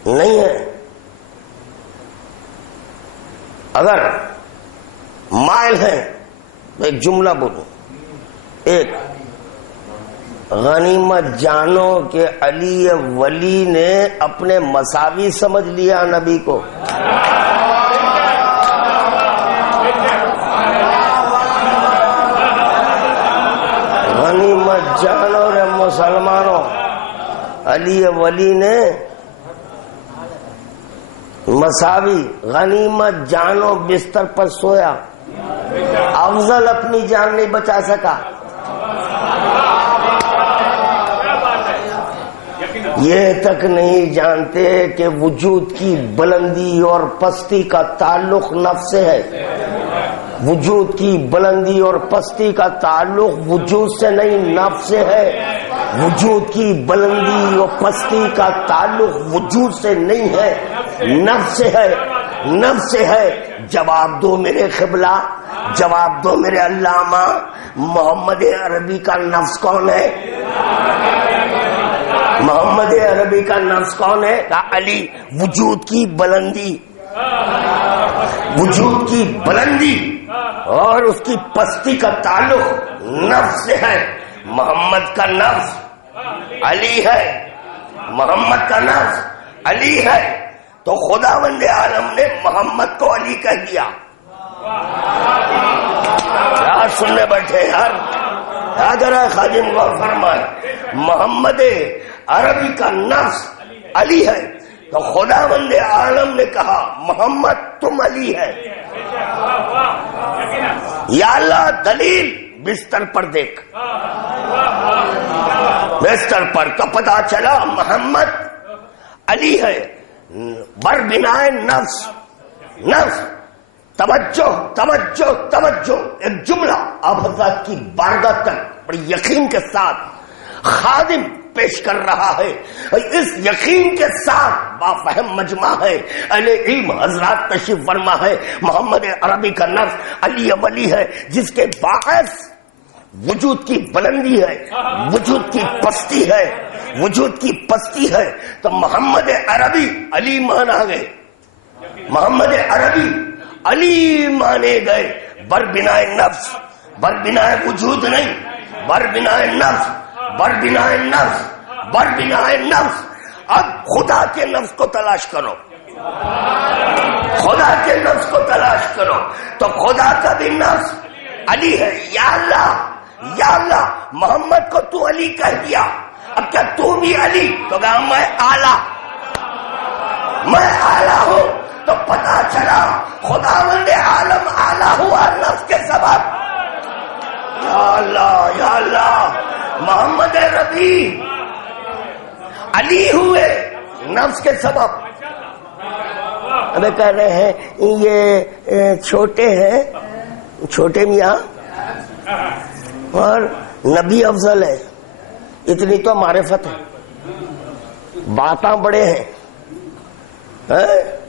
نہیں ہے. اگر مائل ہے تو ایک جملہ بولوں، ایک غنیمت جانو کہ علی ولی نے اپنے مساوی سمجھ لیا نبی کو. غنیمت جانو رے مسلمانوں، علی ولی نے مساوی، غنیمت جانو بستر پر سویا، افضل اپنی جان نہیں بچا سکا. یہ تک نہیں جانتے کہ وجود کی بلندی اور پستی کا تعلق نفس سے ہے. وجود کی بلندی اور پستی کا تعلق وجود سے نہیں نفس سے ہے. وجود کی بلندی اور پستی کا تعلق وجود سے نہیں ہے، نفس سے ہے، نفس سے ہے. جواب دو میرے قبلہ، جواب دو میرے علامہ، محمد عربی کا نفس کون ہے؟ محمد عربی کا نفس کون ہے؟ علی. وجود کی بلندی، وجود کی بلندی اور اس کی پستی کا تعلق نفس سے ہے. محمد کا نفس علی ہے، محمد کا نفس علی ہے. تو خداوند عالم نے محمد کو علی کہہ دیا. کیا سننے بیٹھے یار؟ یاد رہا خادم کو فرمائے محمد عربی کا نفس علی ہے تو خداوند عالم نے کہا محمد تم علی ہے. یا اللہ دلیل بستر پر دیکھ، بستر پر تو پتا چلا محمد علی ہے. بر بنائے نفس، نفس. توجہ توجہ توجہ. ایک جملہ آپ حضرات کی بارگاہ تک بڑی یقین کے ساتھ خادم پیش کر رہا ہے. اس یقین کے ساتھ بافہم مجمع ہے، اہل علم حضرات تشریف فرما ہے. محمد عربی کا نفس علی ولی ہے جس کے باعث وجود کی بلندی ہے، وجود کی پستی ہے، وجود کی پستی ہے. تو محمد عربی علی مانا گئے، محمد عربی علی مانے گئے. بر بنائے نفس، بر بنائے وجود نہیں، بر بنائے نفس، بر بنائے نفس، بر بنائے نفس. اب خدا کے نفس کو تلاش کرو، خدا کے نفس کو تلاش کرو. تو خدا کا بھی نفس علی ہے. یا اللہ، یا اللہ محمد کو تو علی کہہ دیا، اب کیا تو بھی علی؟ تو کہا میں اعلیٰ، میں اعلیٰ ہوں. تو پتا چلا خداوند عالم اعلیٰ ہوا نفس کے سبب. یا اللہ، یا اللہ محمد ربی علی ہوئے نفس کے سبب. ہمیں کہہ رہے ہیں یہ چھوٹے ہیں، چھوٹے میاں، اور نبی افضل ہے. اتنی تو معرفت ہے. باتاں بڑے ہیں،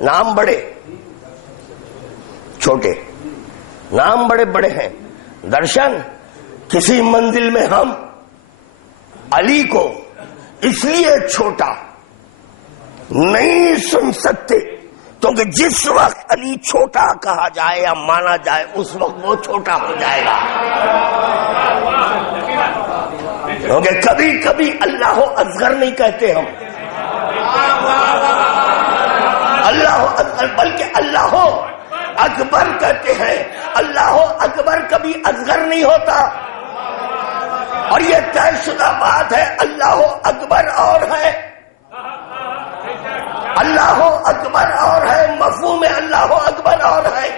نام بڑے، چھوٹے. نام بڑے بڑے ہیں. درشن کسی منزل میں ہم علی کو اس لیے چھوٹا نہیں سن سکتے کیونکہ جس وقت علی چھوٹا کہا جائے یا مانا جائے اس وقت وہ چھوٹا ہو جائے گا. کیونکہ کبھی کبھی اللہ اصغر نہیں کہتے ہم، اللہ اکبر، بلکہ اللہ اکبر کہتے ہیں. اللہ اکبر کبھی اصغر نہیں ہوتا. اور یہ طے شدہ بات ہے، اللہ اکبر اور ہے، اللہ اکبر اور ہے، مفہوم اللہ اکبر اور ہے.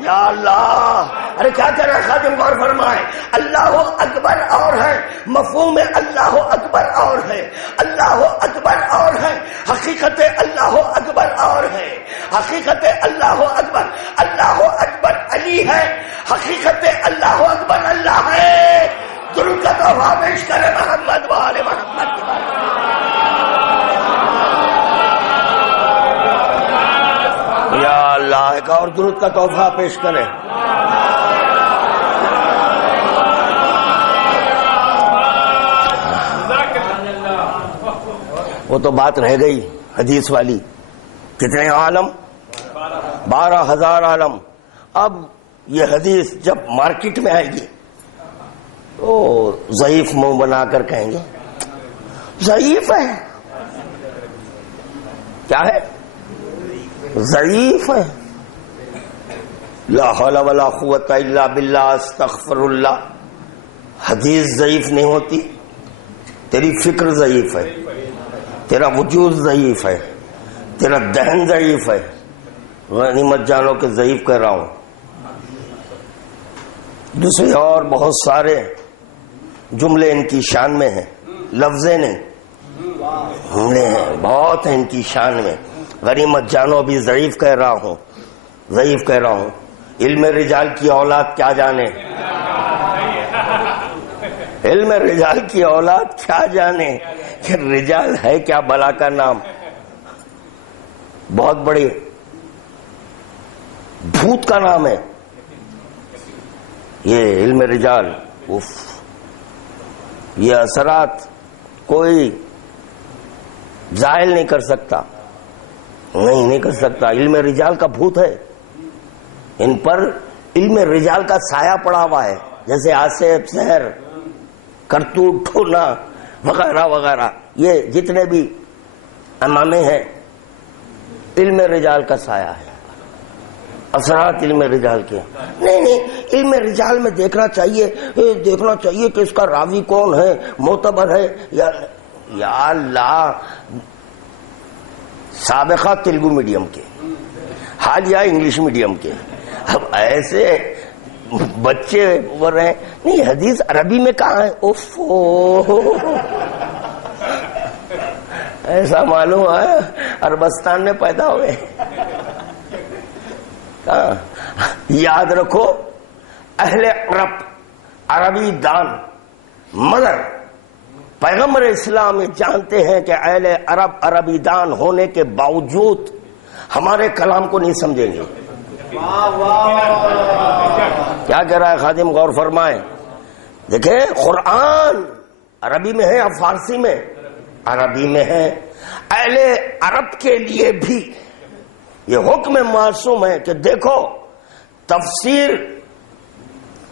یا اللہ، ارے کیا کر رہا ہے خادم؟ غور فرمائے، اللہ اکبر اور ہے، مفہوم اللہ اکبر اور ہے، اللہ اکبر اور ہے، حقیقت اللہ اکبر اور ہے، حقیقت اللہ اکبر، اللہ اکبر علی ہے، حقیقت اللہ اکبر اللہ ہے۔ درود کا تحفہ پیش کرے محمد و آل محمد کی بات۔ یا اللہ، ایک اور درود کا تحفہ پیش کرے۔ وہ تو بات رہ گئی حدیث والی، کتنے عالم؟ 12,000 عالم۔ اب یہ حدیث جب مارکیٹ میں آئے گی تو ضعیف منہ بنا کر کہیں گے ضعیف ہے۔ کیا ہے؟ ضعیف ہے۔ لا حول ولا قوت الا باللہ، استغفر اللہ۔ حدیث ضعیف نہیں ہوتی، تیری فکر ضعیف ہے، تیرا وجود ضعیف ہے، تیرا دہن ضعیف ہے۔ غنیمت جانو کہ ضعیف کہہ رہا ہوں۔ دوسرے اور بہت سارے جملے ان کی شان میں ہیں، لفظیں نہیں، جملے ہیں بہت ہیں ان کی شان میں۔ غنیمت جانو بھی ضعیف کہہ رہا ہوں، ضعیف کہہ رہا ہوں۔ علم رجال کی اولاد کیا جانے، علم رجال کی اولاد کیا جانے کہ رجال ہے کیا بلا کا نام، بہت بڑی بھوت کا نام ہے یہ علم رجال۔ اف، یہ اثرات کوئی زائل نہیں کر سکتا، نہیں کر سکتا۔ علم رجال کا بھوت ہے، ان پر علم رجال کا سایہ پڑا ہوا ہے، جیسے آصف، سحر، کرتوت، ٹھونا وغیرہ وغیرہ، یہ جتنے بھی امامے ہیں علم رجال کا سایہ ہے، اثرات علم رجال کے۔ نہیں، علم رجال میں دیکھنا چاہیے کہ اس کا راوی کون ہے، معتبر ہے یا اللہ۔ سابقہ تیلگو میڈیم کے، حالیہ انگلش میڈیم کے، اب ایسے بچے بول رہے ہیں نہیں حدیث عربی میں کہاں ہے؟ ایسا معلوم ہے عربستان میں پیدا ہوئے۔ یاد رکھو، اہل عرب عربی دان، مگر پیغمبر اسلام جانتے ہیں کہ اہل عرب عربی دان ہونے کے باوجود ہمارے کلام کو نہیں سمجھیں گے۔ کیا کہہ رہا ہے خادم؟ غور فرمائیں۔ دیکھیں قرآن عربی میں ہے یا فارسی میں؟ عربی میں ہے۔ اہل عرب کے لیے بھی یہ حکم معصوم ہے کہ دیکھو تفسیر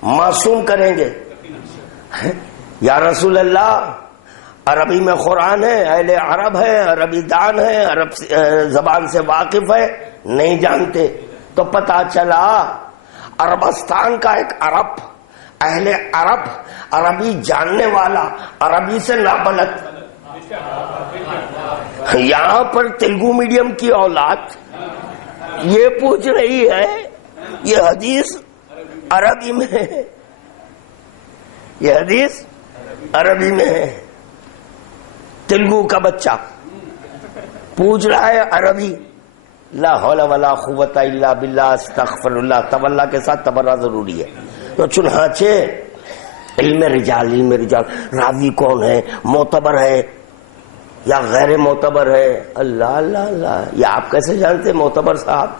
معصوم کریں گے۔ یا رسول اللہ، عربی میں قرآن ہے، اہل عرب ہے، عربی دان ہے، عرب زبان سے واقف ہے، نہیں جانتے تو پتا چلا عربستان کا ایک عرب، اہل عرب، عربی جاننے والا، عربی سے نابلد، یہاں پر تیلگو میڈیم کی اولاد یہ پوچھ رہی ہے یہ حدیث عربی میں ہے، یہ حدیث عربی میں ہے۔ تیلگو کا بچہ پوچھ رہا ہے عربی، لا حول ولا قوت الا باللہ، استغفر اللہ۔ تب اللہ کے ساتھ تبرہ ضروری ہے۔ تو چنانچہ علم رجال، راوی کون ہے، معتبر ہے یا غیر معتبر ہے؟ اللہ اللہ اللہ، یہ آپ کیسے جانتے معتبر صاحب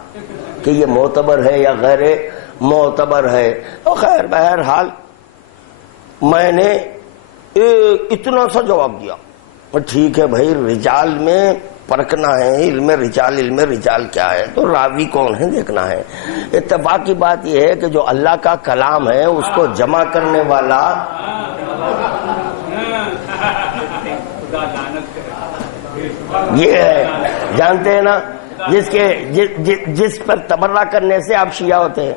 کہ یہ معتبر ہے یا غیر معتبر ہے؟ تو خیر بہرحال میں نے اتنا سا جواب دیا، ٹھیک ہے بھائی، رجال میں پرکھنا ہے، علم رجال کیا ہے تو راوی کون ہے دیکھنا ہے۔ اتفاق کی بات یہ ہے کہ جو اللہ کا کلام ہے اس کو جمع کرنے والا یہ ہے، جانتے ہیں نا، جس پر تبرہ کرنے سے آپ شیعہ ہوتے ہیں،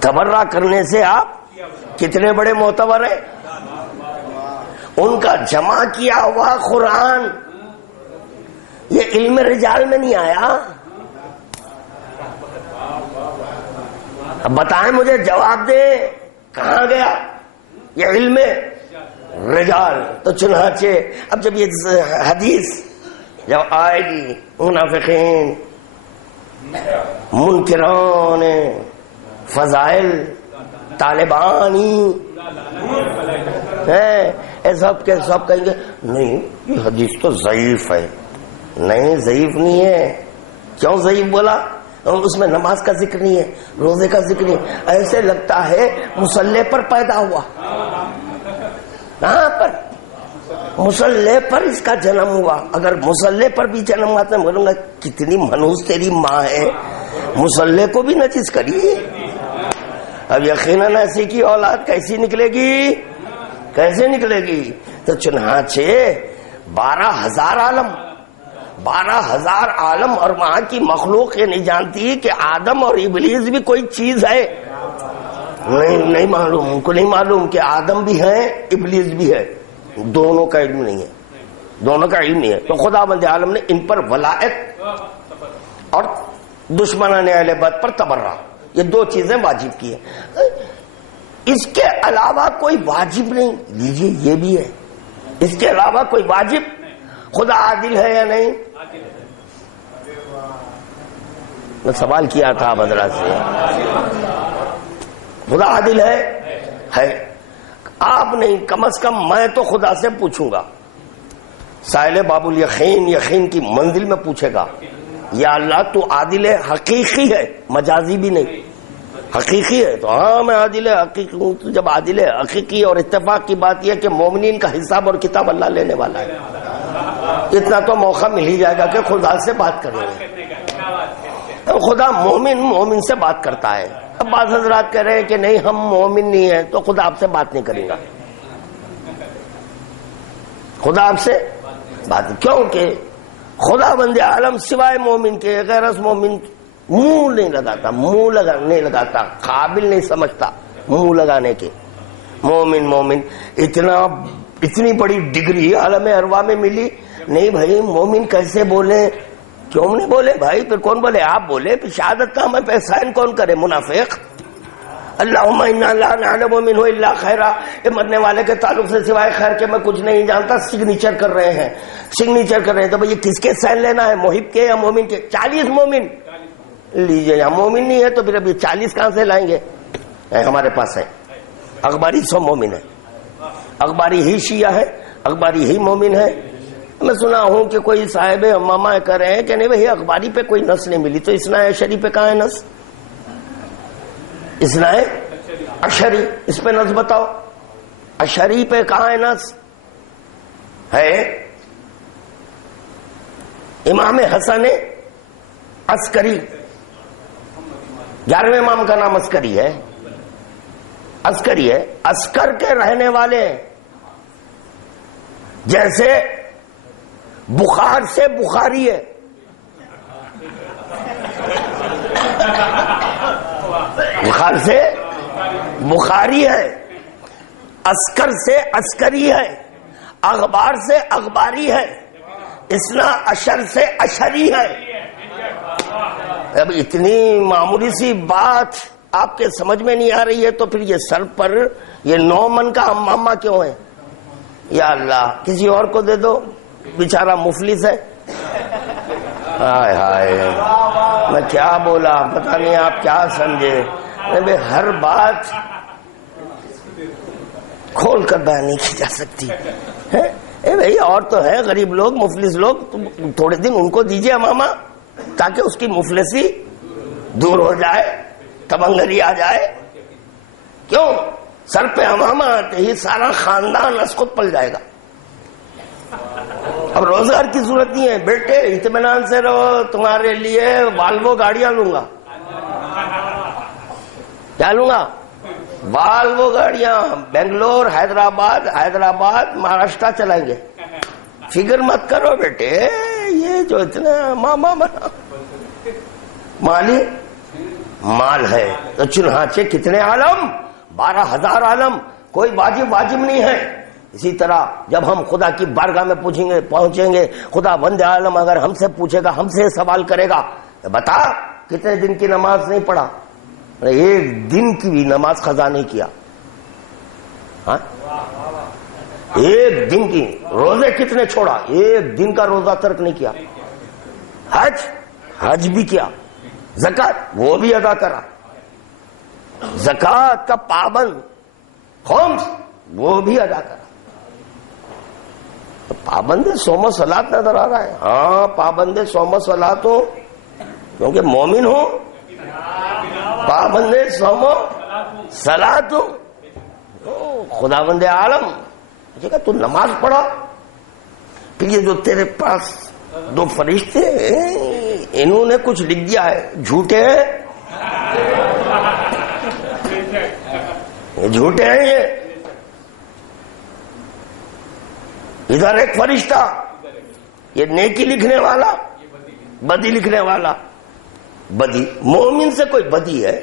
تبرہ کرنے سے آپ کتنے بڑے معتبر ہیں۔ ان کا جمع کیا ہوا قرآن یہ علم رجال میں نہیں آیا، اب بتائیں مجھے، جواب دیں، کہاں گیا یہ علم رجال؟ تو چنانچہ اب جب یہ حدیث جب آئے گی، منافقین، منکران فضائل، طالبانی سب کے سب کہیں گے نہیں یہ حدیث تو ضعیف ہے. نہیں ضعیف نہیں ہے. کیوں ضعیف بولا؟ اس میں نماز کا ذکر نہیں ہے، روزے کا ذکر نہیں ہے. ایسے لگتا ہے مصلی پر پیدا ہوا. کہاں پر؟ مصلی پر اس کا جنم ہوا. اگر مصلی پر بھی جنم ہوا تو بولوں گا کتنی منحوس تیری ماں ہے، مصلی کو بھی نجس کری. اب یقیناً ایسی کی اولاد کیسی نکلے گی؟ کیسے نکلے گی؟ تو چنانچہ 12,000 عالم، 12,000 عالم اور وہاں کی مخلوق یہ نہیں جانتی کہ آدم اور ابلیس بھی کوئی چیز ہے. نہیں معلوم، ان کو نہیں معلوم کہ آدم بھی ہے ابلیس بھی ہے. دونوں کا علم نہیں ہے، دونوں کا علم نہیں ہے. تو خدا بند عالم نے ان پر ولایت اور دشمنان اہل بیت پر تبرہ، یہ دو چیزیں واجب کی ہیں. اس کے علاوہ کوئی واجب نہیں. لیجیے یہ بھی ہے، اس کے علاوہ کوئی واجب. خدا عادل ہے یا نہیں؟ میں سوال کیا تھا حضرات سے، خدا عادل ہے؟ آپ نہیں، کم از کم میں تو خدا سے پوچھوں گا. سائل باب الیقین، یقین کی منزل میں پوچھے گا یا اللہ تو عادل ہے، حقیقی ہے، مجازی بھی نہیں، حقیقی ہے. تو ہاں میں عادل ہے، حقیقی ہوں. تو جب عادل ہے، حقیقی اور اتفاق کی بات یہ کہ مومنین کا حساب اور کتاب اللہ لینے والا ہے. اتنا تو موقع مل ہی جائے گا کہ خدا سے بات کریں گے. خدا مومن سے بات کرتا ہے. اب بعض حضرات کہہ رہے ہیں کہ نہیں ہم مومن نہیں ہیں تو خدا آپ سے بات نہیں کرے گا. خدا آپ سے بات کیونکہ خدا بند عالم سوائے مومن کے غیر از مومن منہ نہیں لگاتا، منہ نہیں لگاتا، قابل نہیں سمجھتا منہ لگانے کے. مومن اتنی بڑی ڈگری عالم ارواح میں ملی نہیں. بھائی مومن کیسے بولے؟ کیوں نہیں بولے بھائی؟ پھر کون بولے؟ آپ بولے. پھر شہادت کا ہمیں پہ سائن کون کرے؟ منافق. اللہم انا لا نعلم منہ الا خیرا، یہ مرنے والے کے تعلق سے سوائے خیر کے میں کچھ نہیں جانتا. سگنیچر کر رہے ہیں. تو بھائی یہ کس کے سائن لینا ہے؟ محب کے یا مومن کے؟ 40 مومن لیجئے. یا مومن نہیں ہے تو پھر ابھی 40 کہاں سے لائیں گے؟ ہمارے پاس ہے اخباری 100 مومن ہے. اخباری ہی شیعہ ہے، اخباری ہی مومن ہے. میں سنا ہوں کہ کوئی صاحب امامہ کہہ رہے ہیں کہ نہیں بھائی اخباری پہ کوئی نس نہیں ملی تو اسنا اشری پہ کہاں ہے نس؟ اسنا اشری، اس پہ نس بتاؤ. اشری پہ کہاں ہے نس؟ ہے امام حسن عسکری، 11ویں امام کا نام عسکری ہے. عسکری ہے، عسکر کے رہنے والے ہیں. جیسے بخار سے بخاری ہے، بخار سے بخاری ہے، عسکر سے عسکری ہے، اخبار سے اخباری ہے، اسنا اشر سے اشری ہے. اب اتنی معمولی سی بات آپ کے سمجھ میں نہیں آ رہی ہے تو پھر یہ سر پر یہ 9 من کا امامہ کیوں ہے؟ یا اللہ کسی اور کو دے دو، بیچارہ مفلس ہے. ہائے ہائے میں کیا بولا، پتہ نہیں آپ کیا سمجھے. ہر بات کھول کر بیان نہیں کی جا سکتی. بھائی اور تو ہے غریب لوگ، مفلس لوگ، تھوڑے دن ان کو دیجئے امامہ تاکہ اس کی مفلسی دور ہو جائے، تبنگری آ جائے. کیوں؟ سر پہ امامہ آتے ہی سارا خاندان اسقط پل جائے گا. اب روزگار کی ضرورت نہیں ہے. بیٹے اطمینان سے رہو، تمہارے لیے والوو گاڑیاں لوں گا. کیا لوں گا؟ والوو گاڑیاں. بنگلور، حیدرآباد مہاراشٹر چلائیں گے. فکر مت کرو بیٹے، یہ جو اتنا ماما بنا مالی مال ہے. تو چنانچہ کتنے عالم؟ 12,000 عالم. کوئی واجب نہیں ہے. اسی طرح جب ہم خدا کی بارگاہ میں پہنچیں گے، خدا بند عالم اگر ہم سے پوچھے گا، ہم سے سوال کرے گا، بتا کتنے دن کی نماز نہیں پڑھا؟ ایک دن کی بھی نماز قضا نہیں کیا. ہاں ایک دن کی. روزے کتنے چھوڑا؟ ایک دن کا روزہ ترک نہیں کیا. حج بھی کیا. زکات وہ بھی ادا کرا. زکات کا پابند خمس وہ بھی ادا کرا. پابند صوم و صلات نظر آ رہا ہے. ہاں پابند صوم و صلات ہو کیونکہ مومن ہو. پابند صوم و صلات ہو. خداوند عالم کہ تو نماز پڑھا. پھر یہ جو تیرے پاس دو فرشتے انہوں نے کچھ لکھ دیا ہے، جھوٹے ہیں یہ، جھوٹے ہیں یہ. ادھر ایک فرشتہ یہ نیکی لکھنے والا، بدی لکھنے والا. بدی مومن سے کوئی بدی ہے؟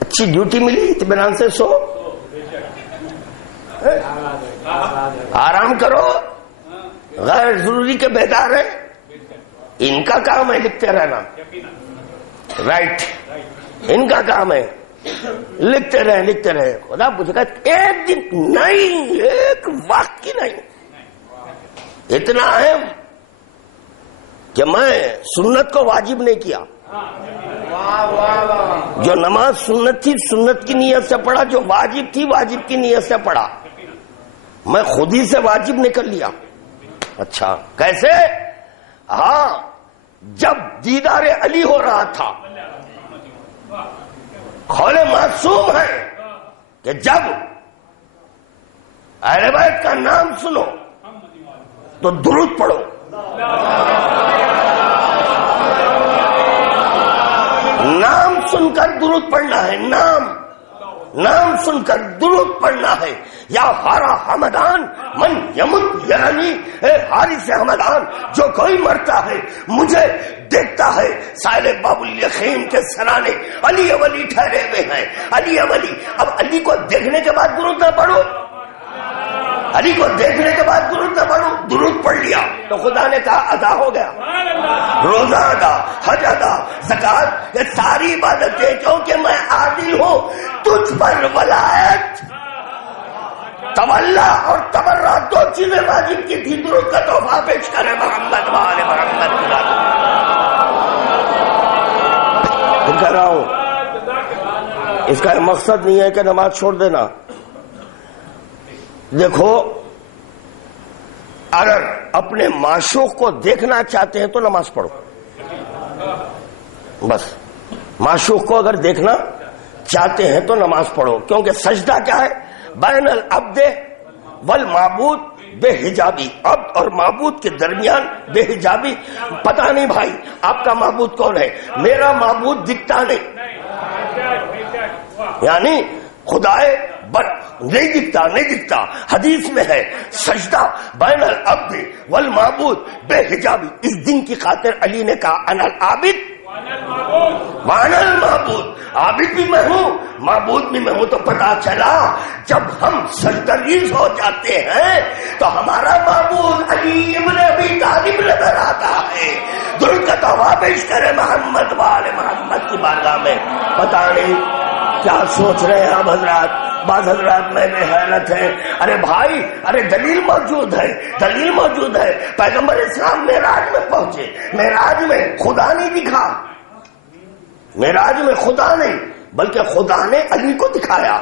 اچھی ڈیوٹی ملی اطمینان سے سو، آرام کرو. غیر ضروری کے بیدار ہے، ان کا کام ہے لکھتے رہنا. رائٹ، ان کا کام ہے لکھتے رہے لکھتے رہے. خدا پوچھے گا ایک دن نہیں، ایک وقت کی نہیں. اتنا اہم کہ میں سنت کو واجب نہیں کیا. جو نماز سنت تھی سنت کی نیت سے پڑھا، جو واجب تھی واجب کی نیت سے پڑھا. میں خود ہی سے واجب نکل لیا. اچھا کیسے؟ ہاں جب دیدار علی ہو رہا تھا. قول معصوم ہے کہ جب اہل بیت کا نام سنو تو درود پڑھو. نام سن کر درود پڑھنا ہے. نام سن کر درود پڑھنا ہے. یا ہارا حمدان من یمت یعنی اے حارث حمدان جو کوئی مرتا ہے مجھے دیکھتا ہے. سائل باب الیقین کے سرانے علی ولی ٹھہرے ہوئے ہیں. علی ولی. اب علی کو دیکھنے کے بعد درود نہ پڑھو. علی کو دیکھنے کے بعد درود نہ پڑھو. درود پڑھ لیا تو خدا نے کہا ادا ہو گیا. روزہ ادا، حج ادا، زکات، یہ ساری عبادتیں کیونکہ میں عادل ہوں تجھ پر ولایت تولا اور تبرع دو چیزیں واجب کی تھی. درود کا تحفہ پیش کرے محمد والے محمد کی بات. کہہ رہا ہوں اس کا مقصد نہیں ہے کہ نماز چھوڑ دینا. دیکھو اگر اپنے معشوق کو دیکھنا چاہتے ہیں تو نماز پڑھو. بس معشوق کو اگر دیکھنا چاہتے ہیں تو نماز پڑھو. کیونکہ سجدہ کیا ہے؟ بین العبد والمعبود بے حجابی. عبد اور معبود کے درمیان بے حجابی. پتہ نہیں بھائی آپ کا معبود کون ہے؟ میرا معبود دکھتا نہیں، یعنی خدائے نہیں دکھتا. حدیث میں ہے سجدہ بین العبد والمعبود بے حجابی. اس دن کی خاطر علی نے کہا انا العابد وانا المعبود. عابد بھی میں ہوں، معبود بھی میں ہوں. تو پتا چلا جب ہم سجدریز ہو جاتے ہیں تو ہمارا معبود علی ابن ابی طالب نظر آتا ہے. درود کا تحفہ پیش کرے محمد والے محمد کی بارگاہ میں. پتا نہیں کیا سوچ رہے ہیں آپ حضرات. بعض حضرات میں حیرت ہے. ارے بھائی ارے دلیل موجود ہے. پیغمبر اسلام معراج میں پہنچے. معراج میں خدا نہیں دکھا. معراج میں خدا نہیں بلکہ خدا نے علی کو دکھایا.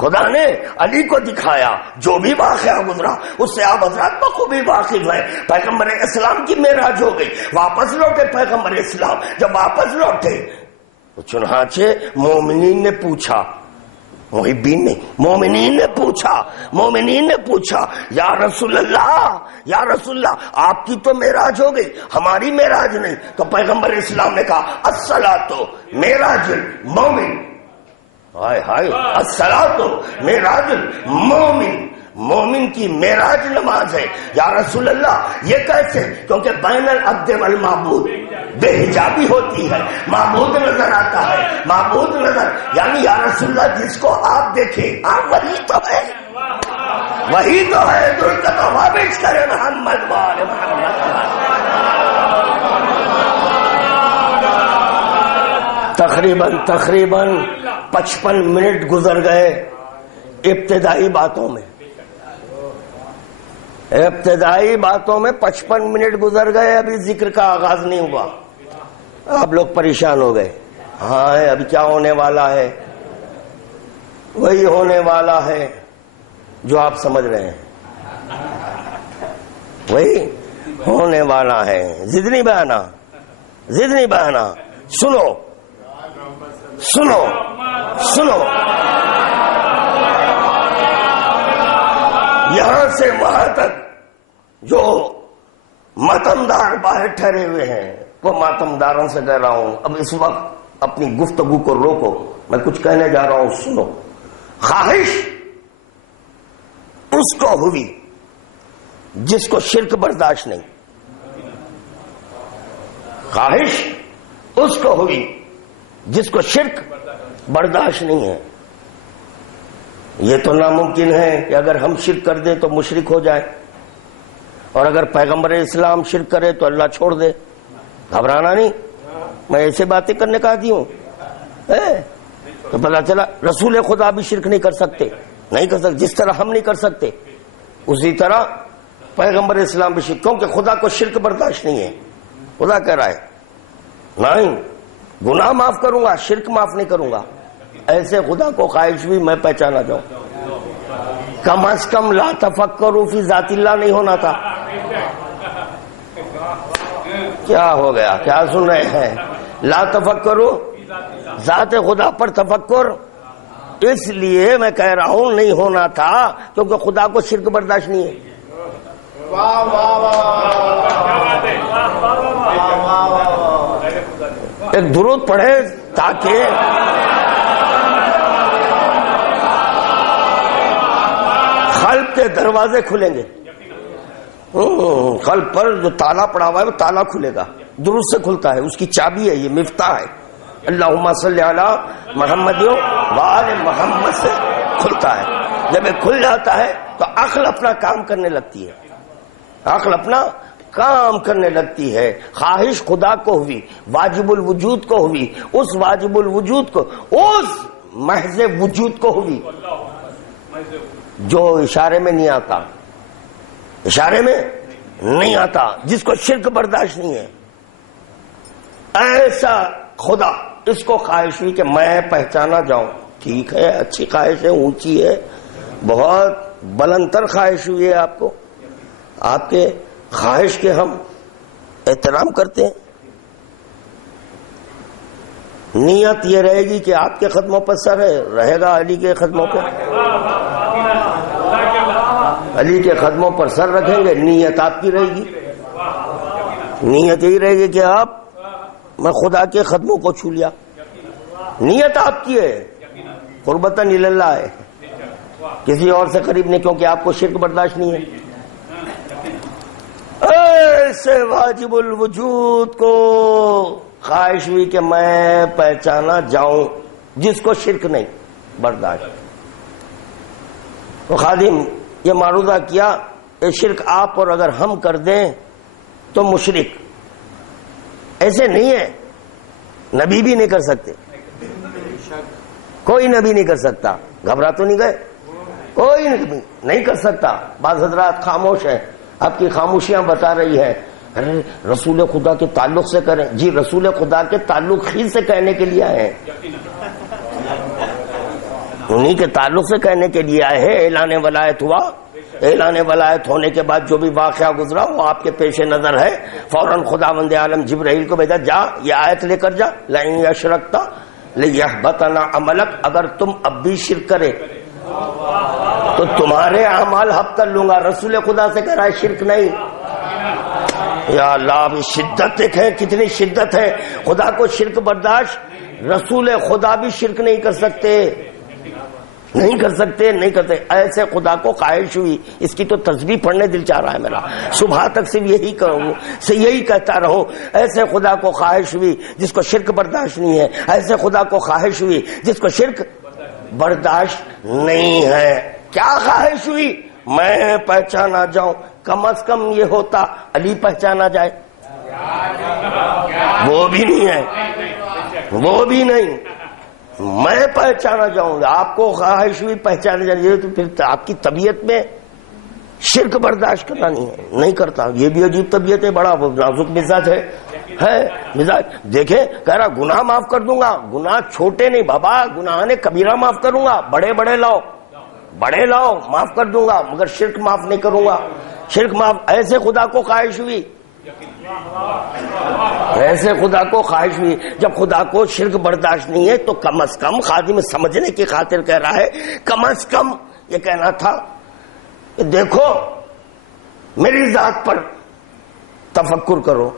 خدا نے علی کو دکھایا. جو بھی واقعہ گزرا اس سے آپ حضرات بخوبی واقف ہیں. پیغمبر اسلام کی معراج ہو گئی. واپس لوٹے پیغمبر اسلام. جب واپس لوٹے تو چنانچہ مومنین نے پوچھا، محبین نے، مومنین نے پوچھا یا رسول اللہ آپ کی تو معراج ہو گئی، ہماری معراج نہیں. تو پیغمبر اسلام نے کہا الصلاۃ معراج المومن. ہائے ہائے، الصلاۃ معراج المومن. مومن کی معراج نماز ہے. یا رسول اللہ یہ کیسے؟ کیونکہ بین العبد والمعبود بے حجابی ہوتی ہے. معبود نظر آتا ہے. معبود نظر یعنی یا رسول اللہ جس کو آپ دیکھیں آپ وہی تو ہے. درود کا تحفہ پیش کرے محمد والے محمد. تقریباً 55 منٹ گزر گئے ابتدائی باتوں میں. ابتدائی باتوں میں 55 منٹ گزر گئے، ابھی ذکر کا آغاز نہیں ہوا. آپ لوگ پریشان ہو گئے. ہاں ابھی کیا ہونے والا ہے؟ وہی ہونے والا ہے جو آپ سمجھ رہے ہیں، وہی ہونے والا ہے. ضد نہیں بہانا، ضد نہیں بہانا. سنو سنو سنو، یہاں سے وہاں تک جو ماتمدار باہر ٹھہرے ہوئے ہیں وہ ماتمداروں سے کہہ رہا ہوں، اب اس وقت اپنی گفتگو کو روکو، میں کچھ کہنے جا رہا ہوں، سنو. خواہش اس کو ہوئی جس کو شرک برداشت نہیں. خواہش اس کو ہوئی جس کو شرک برداشت نہیں ہے. یہ تو ناممکن ہے کہ اگر ہم شرک کر دیں تو مشرک ہو جائے، اور اگر پیغمبر اسلام شرک کرے تو اللہ چھوڑ دے. گھبرانا نہیں، میں ایسے باتیں کرنے کا عادی ہوں. تو پتا چلا رسول خدا بھی شرک نہیں کر سکتے، نہیں کر سکتے. جس طرح ہم نہیں کر سکتے اسی طرح پیغمبر اسلام بھی شرک، کیونکہ خدا کو شرک برداشت نہیں ہے. خدا کہہ رہا ہے نہیں، گناہ معاف کروں گا، شرک معاف نہیں کروں گا. ایسے خدا کو خواہش بھی میں پہچانا جاؤں. کم از کم لا تفکروا فی ذات اللہ نہیں ہونا تھا. کیا ہو گیا؟ کیا سن رہے ہیں؟ لا تفکروا، ذات خدا پر تفکر اس لیے میں کہہ رہا ہوں نہیں ہونا تھا کیونکہ خدا کو شرک برداشت نہیں ہے. ایک درود پڑھے تاکہ قلب کے دروازے کھلیں گے. قلب پر جو تالا پڑا ہوا ہے وہ تالا کھلے گا، درود سے کھلتا ہے، اس کی چابی ہے، یہ مفتاح ہے. اللہم صلی علی محمد وآل محمد سے کھلتا ہے. جب یہ کھل جاتا ہے تو عقل اپنا کام کرنے لگتی ہے، عقل اپنا کام کرنے لگتی ہے. خواہش خدا کو ہوئی، واجب الوجود کو ہوئی، اس واجب الوجود کو، اس محض وجود کو ہوئی جو اشارے میں نہیں آتا، اشارے میں نہیں آتا، جس کو شرک برداشت نہیں ہے. ایسا خدا، اس کو خواہش ہوئی کہ میں پہچانا جاؤں. ٹھیک ہے، اچھی خواہش ہے، اونچی ہے، بہت بلندتر خواہش ہوئی ہے آپ کو. آپ کے خواہش کے ہم احترام کرتے ہیں. نیت یہ رہے گی کہ آپ کے قدموں پر سر ہے، رہے گا علی کے قدموں پہ، علی کے قدموں پر سر رکھیں گے. نیت آپ کی رہے گی، نیت یہی رہے گی کہ آپ، میں خدا کے قدموں کو چھو لیا. نیت آپ کی ہے، قربتاً الی اللہ ہے، کسی اور سے قریب نہیں، کیونکہ آپ کو شرک برداشت نہیں ہے. ایسے واجب الوجود کو خواہش ہوئی کہ میں پہچانا جاؤں جس کو شرک نہیں برداشت. تو خادم یہ معروضہ کیا، یہ شرک آپ اور اگر ہم کر دیں تو مشرک. ایسے نہیں ہے، نبی بھی نہیں کر سکتے، کوئی نبی نہیں کر سکتا. گھبرا تو نہیں گئے؟ کوئی نبی نہیں کر سکتا. بعض حضرات خاموش ہیں، آپ کی خاموشیاں بتا رہی ہے ارے رسول خدا کے تعلق سے کریں. جی رسول خدا کے تعلق ہی سے کہنے کے لیے آئے ہیں، انہی کے تعلق سے کہنے کے لیے آئے ہیں. اعلان ولایت ہوا، اعلان ولایت ہونے کے بعد جو بھی واقعہ گزرا وہ آپ کے پیش نظر ہے. فوراً خداوند عالم جبرائیل کو بھیجا، جا یہ آیت لے کر جا، لئن اشرکت لیحبطن عملک، اگر تم اب بھی شرک کرے تو تمہارے اعمال حب کر لوں گا. رسول خدا سے کہہ رہا ہے شرک نہیں. یا اللہ، اب شدت دیکھیں کتنی شدت ہے. خدا کو شرک برداشت، رسول خدا بھی شرک نہیں کر سکتے، نہیں کر سکتے، نہیں کرتے. ایسے خدا کو خواہش ہوئی. اس کی تو تسبیح پڑھنے دل چاہ رہا ہے میرا، صبح تک صرف یہی کروں، یہی کہتا رہوں. ایسے خدا کو خواہش ہوئی جس کو شرک برداشت نہیں ہے. ایسے خدا کو خواہش ہوئی جس کو شرک برداشت نہیں ہے. کیا خواہش ہوئی؟ میں پہچانا جاؤں. کم از کم یہ ہوتا علی پہچانا جائے، وہ بھی نہیں ہے. وہ بھی نہیں، میں پہچانا چاہوں گا، آپ کو خواہش ہوئی پہچانے جائے تو پھر آپ کی طبیعت میں شرک برداشت کرنا نہیں کرتا. یہ بھی عجیب طبیعت ہے، بڑا نازک مزاج ہے مزاج. دیکھیں کہہ رہا گناہ معاف کر دوں گا، گناہ چھوٹے نہیں بابا، گناہ نے کبیرہ معاف کروں گا، بڑے لاؤ معاف کر دوں گا، مگر شرک معاف نہیں کروں گا. شرک معاف، ایسے خدا کو خواہش ہوئی، ایسے خدا کو خواہش ہوئی. جب خدا کو شرک برداشت نہیں ہے تو کم از کم خادم سمجھنے کی خاطر کہہ رہا ہے، کم از کم یہ کہنا تھا کہ دیکھو میری ذات پر تفکر کرو،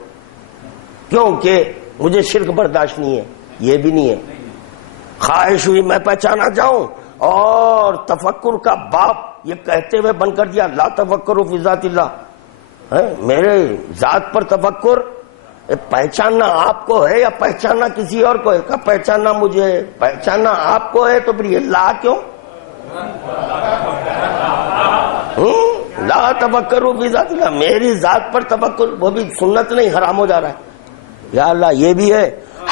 کیونکہ مجھے شرک برداشت نہیں ہے. یہ بھی نہیں ہے، خواہش ہوئی میں پہچانا جاؤں، اور تفکر کا باپ یہ کہتے ہوئے بند کر دیا لا تفکروا فی ذات اللہ. میرے ذات پر تفکر، پہچاننا آپ کو ہے یا پہچاننا کسی اور کو ہے؟ کہ پہچاننا مجھے ہے، پہچاننا آپ کو ہے تو پھر یہ لا کیوں؟ لا تفکروا فی ذات اللہ، میری ذات پر تفکر، وہ بھی سنت نہیں، حرام ہو جا رہا ہے. یا اللہ یہ بھی ہے،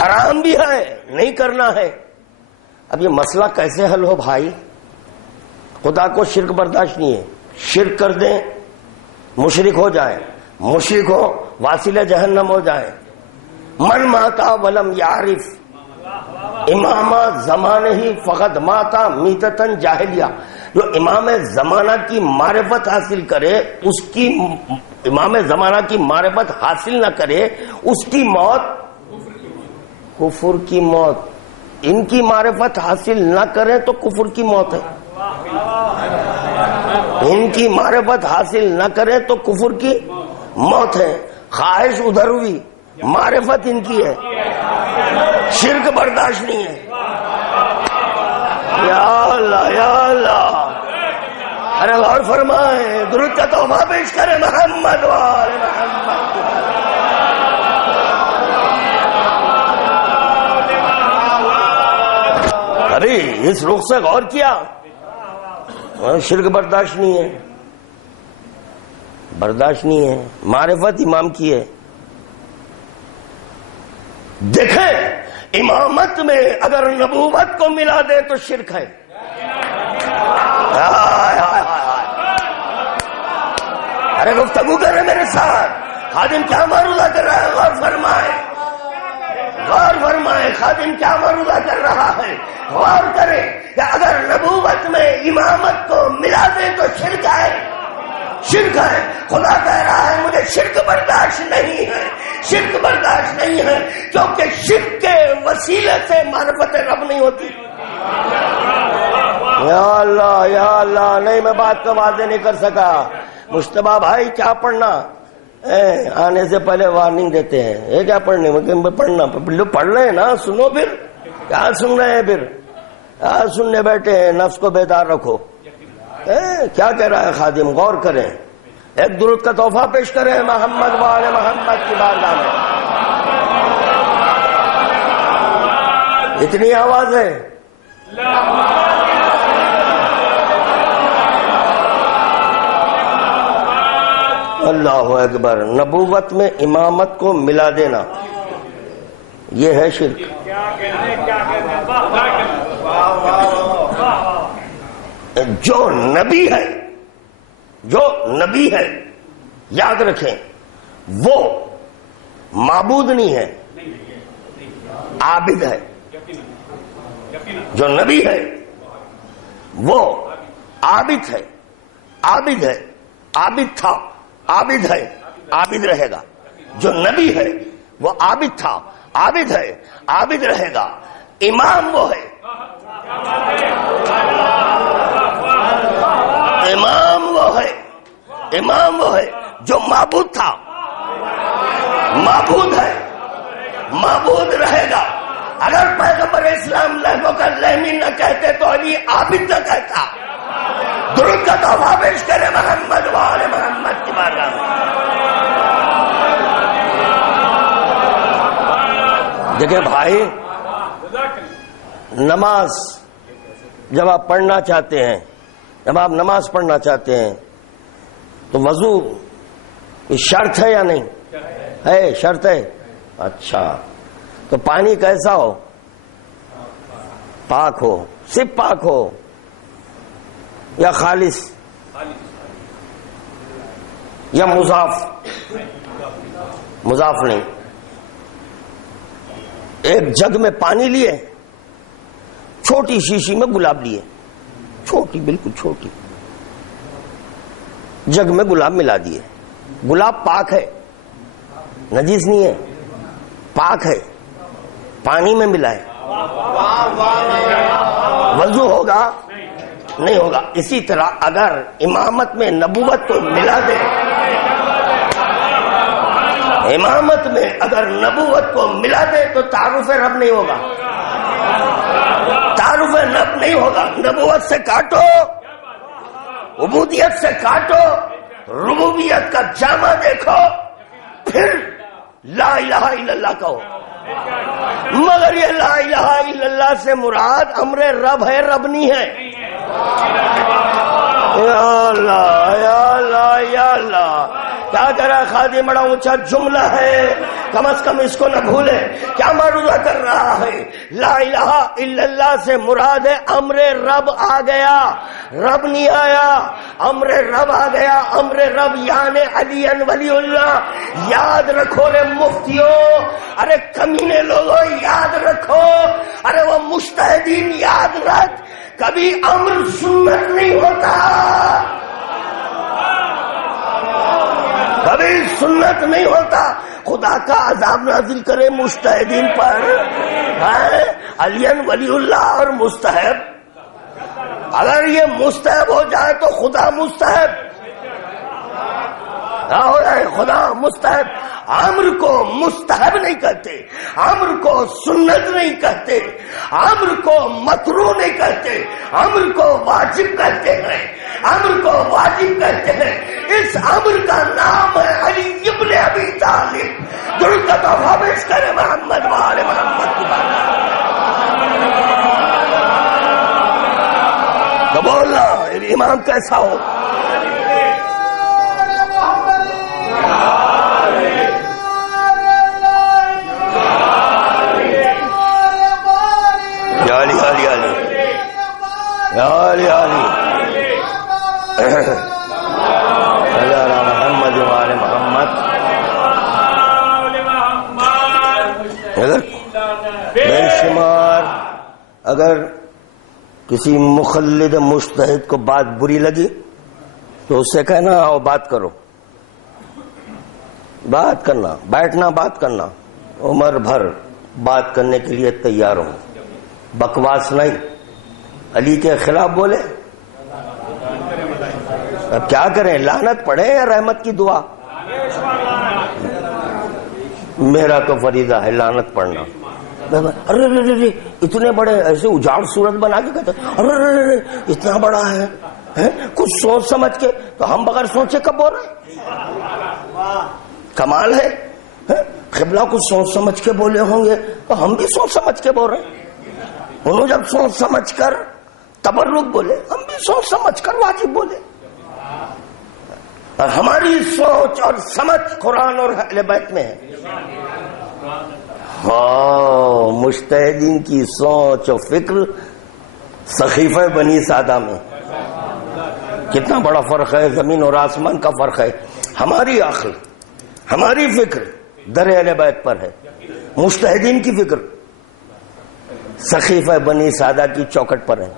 حرام بھی ہے، نہیں کرنا ہے. اب یہ مسئلہ کیسے حل ہو بھائی؟ خدا کو شرک برداشت نہیں ہے، شرک کر دیں مشرک ہو جائے، مشرک ہو واصل جہنم ہو جائے. من ماتا ولم یعرف امام زمانہ ہی فقط ماتا میتتن جاہلیہ. جو امام زمانہ کی معرفت حاصل کرے، اس کی امام زمانہ کی معرفت حاصل نہ کرے، اس کی موت کفر کی موت. ان کی معرفت حاصل نہ کرے تو کفر کی موت ہے، ان کی معرفت حاصل نہ کرے تو کفر کی موت ہے. خواہش ادھر ہوئی، معرفت ان کی ہے، شرک برداشت نہیں ہے. یا اللہ یا اللہ، ارے غور فرمائیں، درود کا تحفہ پیش کریں محمد وآل محمد. ارے اس رخ سے غور کیا، شرک برداشت نہیں ہے، برداشت نہیں ہے، معرفت امام کی ہے. دیکھیں امامت میں اگر نبوت کو ملا دے تو شرک ہے. ارے گفتگو کرے میرے ساتھ، خادم کیا معروضہ کر رہا ہے؟ غور فرمائے، غور فرمائے، خادم کیا معروضہ کر رہا ہے؟ غور کرے کہ اگر نبوت میں امامت کو ملا دے تو شرک ہے، شرک ہے. خدا کہہ رہا ہے مجھے شرک برداشت نہیں ہے، شرک برداشت نہیں ہے، کیونکہ شرک کے وسیلے سے معرفت رب نہیں ہوتی. یا اللہ یا اللہ، نہیں میں بات کو واضح نہیں کر سکا. مشتبہ بھائی کیا پڑھنا؟ آنے سے پہلے وارننگ دیتے ہیں، یہ کیا پڑھنے میں پڑھنا؟ پڑھ رہے ہیں نا، سنو. پھر کیا سن رہے ہیں؟ پھر سننے بیٹھے ہیں، نفس کو بیدار رکھو. کیا کہہ رہا ہے خادم؟ غور کریں، ایک درود کا تحفہ پیش کریں محمد وآل محمد کی بارگاہ میں. اتنی آواز ہے. اللہ اکبر. نبوت میں امامت کو ملا دینا یہ ہے شرک. جو نبی ہے، جو نبی ہے، یاد رکھیں وہ معبود نہیں ہے، عابد ہے. جو نبی ہے وہ عابد ہے، عابد ہے، عابد تھا، عابد ہے، عابد رہے گا. جو نبی ہے وہ عابد تھا، عابد ہے، عابد رہے گا. امام وہ ہے، امام وہ ہے، امام وہ ہے جو معبود تھا، معبود ہے، معبود رہے گا. اگر پیغمبر اسلام لہو کا لہمی نہ کہتے تو علی عابد نہ کہتا. درود کا تحفہ پیش کرے محمد وآل محمد کی بارگاہ میں. دیکھیں بھائی، نماز جب آپ پڑھنا چاہتے ہیں، جب آپ نماز پڑھنا چاہتے ہیں تو وضو شرط ہے یا نہیں ہے؟ شرط ہے. اچھا تو پانی کیسا ہو؟ پاک ہو، صرف پاک ہو یا خالص یا مضاف نہیں. ایک جگ میں پانی لیے، چھوٹی شیشی میں گلاب لیے، چھوٹی بالکل چھوٹی جگ میں گلاب ملا دیے. گلاب پاک ہے، نجیس نہیں ہے، پاک ہے، پانی میں ملا ہے، وضو ہوگا نہیں ہوگا. اسی طرح اگر امامت میں نبوت کو ملا دے، امامت میں اگر نبوت کو ملا دے تو تعارف رب نہیں ہوگا، تعارف رب نہیں ہوگا. نبوت سے کاٹو، عبودیت سے کاٹو، ربوبیت کا جامع دیکھو، پھر لا الہ الا اللہ کہو. مگر یہ لا الہ الا اللہ سے مراد امر رب ہے، رب نہیں ہے. یا اللہ یا اللہ یا اللہ، کیا کہہ رہا ہے خادم؟ بڑا اونچا جملہ ہے، کم از کم اس کو نہ بھولے. کیا معروضہ کر رہا ہے؟ لا الہ الا اللہ سے مراد ہے امر رب آ گیا، رب نہیں آیا، امر رب آ گیا. امر رب یعنی علی ولی اللہ. یاد رکھو رے مفتیوں، ارے کمینے لوگوں یاد رکھو، ارے وہ مجتہدین یاد رکھ، کبھی امر سنت نہیں ہوتا، کبھی سنت نہیں ہوتا. خدا کا عذاب نازل کرے مجتہدین پر. علی ولی اللہ اور مستحب، اگر یہ مستحب ہو جائے تو خدا مستحب ہو جائے، خدا مستحب. امر کو مستحب نہیں کہتے، امر کو سنت نہیں کہتے، امر کو مکروہ نہیں کہتے، امر کو واجب کہتے ہیں، امر کو واجب کہتے ہیں. اس امر کا نام ہے علی ابن ابی طالب. درود و فابش کرے محمد وآل محمد کی بات. تو بولنا امام کیسا ہو؟ علی علی علی علی علی محمد وآل محمد. بے شمار اگر کسی مخلد مجتہد کو بات بری لگی تو اس سے کہنا آؤ بات کرو، بات کرنا، بیٹھنا بات کرنا. عمر بھر بات کرنے کے لیے تیار ہوں، بکواس نہیں. علی کے خلاف بولے، اب کیا کریں؟ لعنت پڑھے یا رحمت کی دعا؟ میرا تو فریضہ ہے لعنت پڑھنا. ارے اتنے بڑے ایسے اجاڑ صورت بنا کے کہتے ارے اتنا بڑا ہے، کچھ سوچ سمجھ کے. تو ہم بغیر سوچے کب بول رہے؟ کمال ہے. قبلہ کچھ سوچ سمجھ کے بولے ہوں گے تو ہم بھی سوچ سمجھ کے بول رہے ہیں. انہوں جب سوچ سمجھ کر تبرک بولے، ہم بھی سوچ سمجھ کر واجب بولے. اور ہماری سوچ اور سمجھ قرآن اور اہل بیت میں ہے. ہاں، مجتہدین کی سوچ و فکر صحیفہ بنی سادہ میں. کتنا بڑا فرق ہے، زمین اور آسمان کا فرق ہے. ہماری عقل، ہماری فکر در اہل بیت پر ہے، مجتہدین کی فکر صحیفہ بنی سادہ کی چوکٹ پر ہے.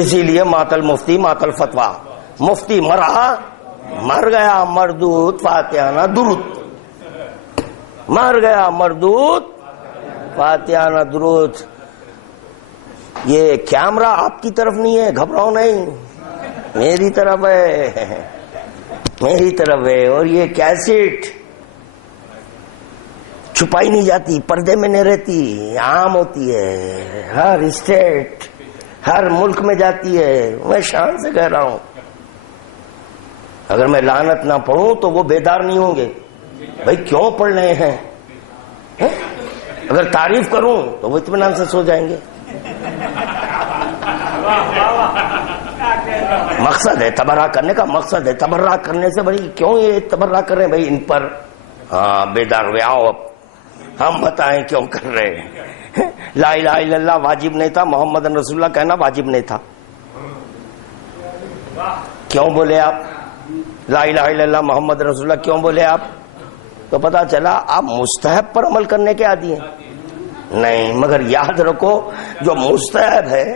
اسی لیے ماتل مفتی ماتل فتویٰ. مفتی مرا مر گیا مردود فاتحانہ درود، مر گیا مردود فاتحانہ درود. یہ کیمرہ آپ کی طرف نہیں ہے، گھبراؤ نہیں، میری طرف ہے، میری طرف ہے. اور یہ کیسٹ چھپائی نہیں جاتی، پردے میں نہیں رہتی، عام ہوتی ہے، ہر اسٹیٹ ہر ملک میں جاتی ہے. میں شان سے کہہ رہا ہوں، اگر میں لعنت نہ پڑھوں تو وہ بیدار نہیں ہوں گے. بھائی کیوں پڑھ رہے ہیں؟ اگر تعریف کروں تو وہ اطمینان سے سو جائیں گے. مقصد ہے تبرہ کرنے کا، مقصد ہے تبرہ کرنے سے. بھائی کیوں یہ تبرہ کر رہے ہیں؟ بھائی ان پر بیدار ہوئے، آؤ اب ہم بتائیں کیوں کر رہے ہیں. لا الہ الا اللہ واجب نہیں تھا، محمد رسول اللہ کہنا واجب نہیں تھا. کیوں بولے آپ لا الہ الا اللہ محمد رسول اللہ؟ کیوں بولے آپ؟ تو پتا چلا آپ مستحب پر عمل کرنے کے عادی ہیں. نہیں، مگر یاد رکھو جو مستحب ہے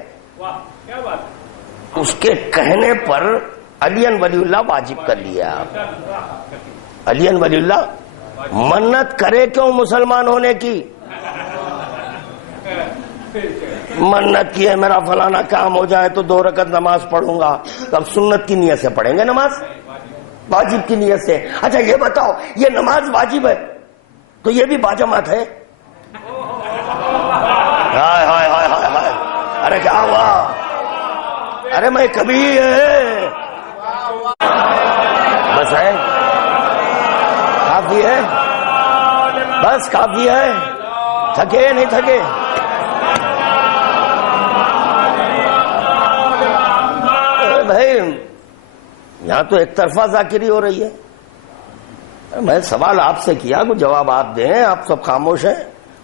اس کے کہنے پر علی ولی اللہ واجب کر لیا آپ. علی ولی اللہ منت کرے کیوں مسلمان ہونے کی؟ منت کی ہے میرا فلانا کام ہو جائے تو 2 رکعت نماز پڑھوں گا. تو اب سنت کی نیت سے پڑھیں گے نماز، واجب کی نیت سے. اچھا یہ بتاؤ یہ نماز واجب ہے تو یہ بھی باجماعت ہے؟ ہائے ہائے ہائے ہائے ہائے، ارے کیا ہوا؟ ارے میں کبھی ہے بس ہے، کافی ہے، بس کافی ہے. تھکے نہیں تھکے؟ بھائی یہاں تو ایک طرفہ ذاکری ہو رہی ہے. میں سوال آپ سے کیا، کوئی جواب آپ دیں. آپ سب خاموش ہیں،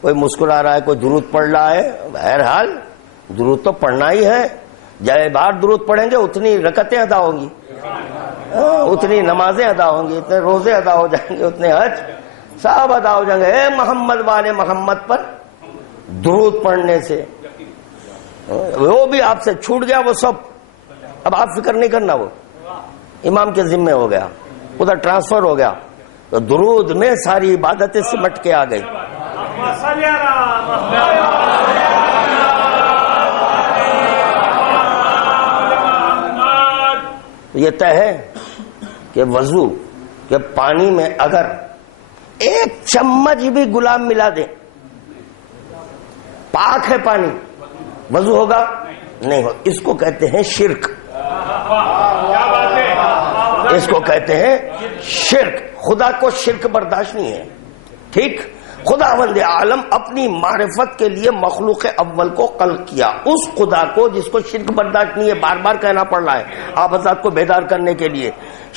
کوئی مسکرا رہا ہے، کوئی درود پڑھ رہا ہے. بہرحال درود تو پڑھنا ہی ہے. جائے بار درود پڑھیں گے اتنی رکعتیں ادا ہوں گی، اتنی نمازیں ادا ہوں گی، اتنے روزے ادا ہو جائیں گے، اتنے حج سب ادا ہو جائیں گے. اے محمد والے محمد پر درود پڑھنے سے. وہ بھی آپ سے چھوٹ گیا وہ سب، اب آپ فکر نہیں کرنا، وہ امام کے ذمے ہو گیا، ادھر ٹرانسفر ہو گیا. تو درود میں ساری عبادتیں سمٹ کے آ گئی. یہ طے ہے کہ وضو کے پانی میں اگر 1 چمچ بھی گلاب ملا دیں، پاک ہے پانی، وضو ہوگا؟ نہیں ہو. اس کو کہتے ہیں شرک، اس کو کہتے ہیں شرک. خدا کو شرک برداشت نہیں ہے. ٹھیک، خداوند عالم اپنی معرفت کے لیے مخلوق اول کو خلق کیا. اس خدا کو جس کو شرک برداشت نہیں ہے، بار بار کہنا پڑ رہا ہے آپ حضرات کو بیدار کرنے کے لیے،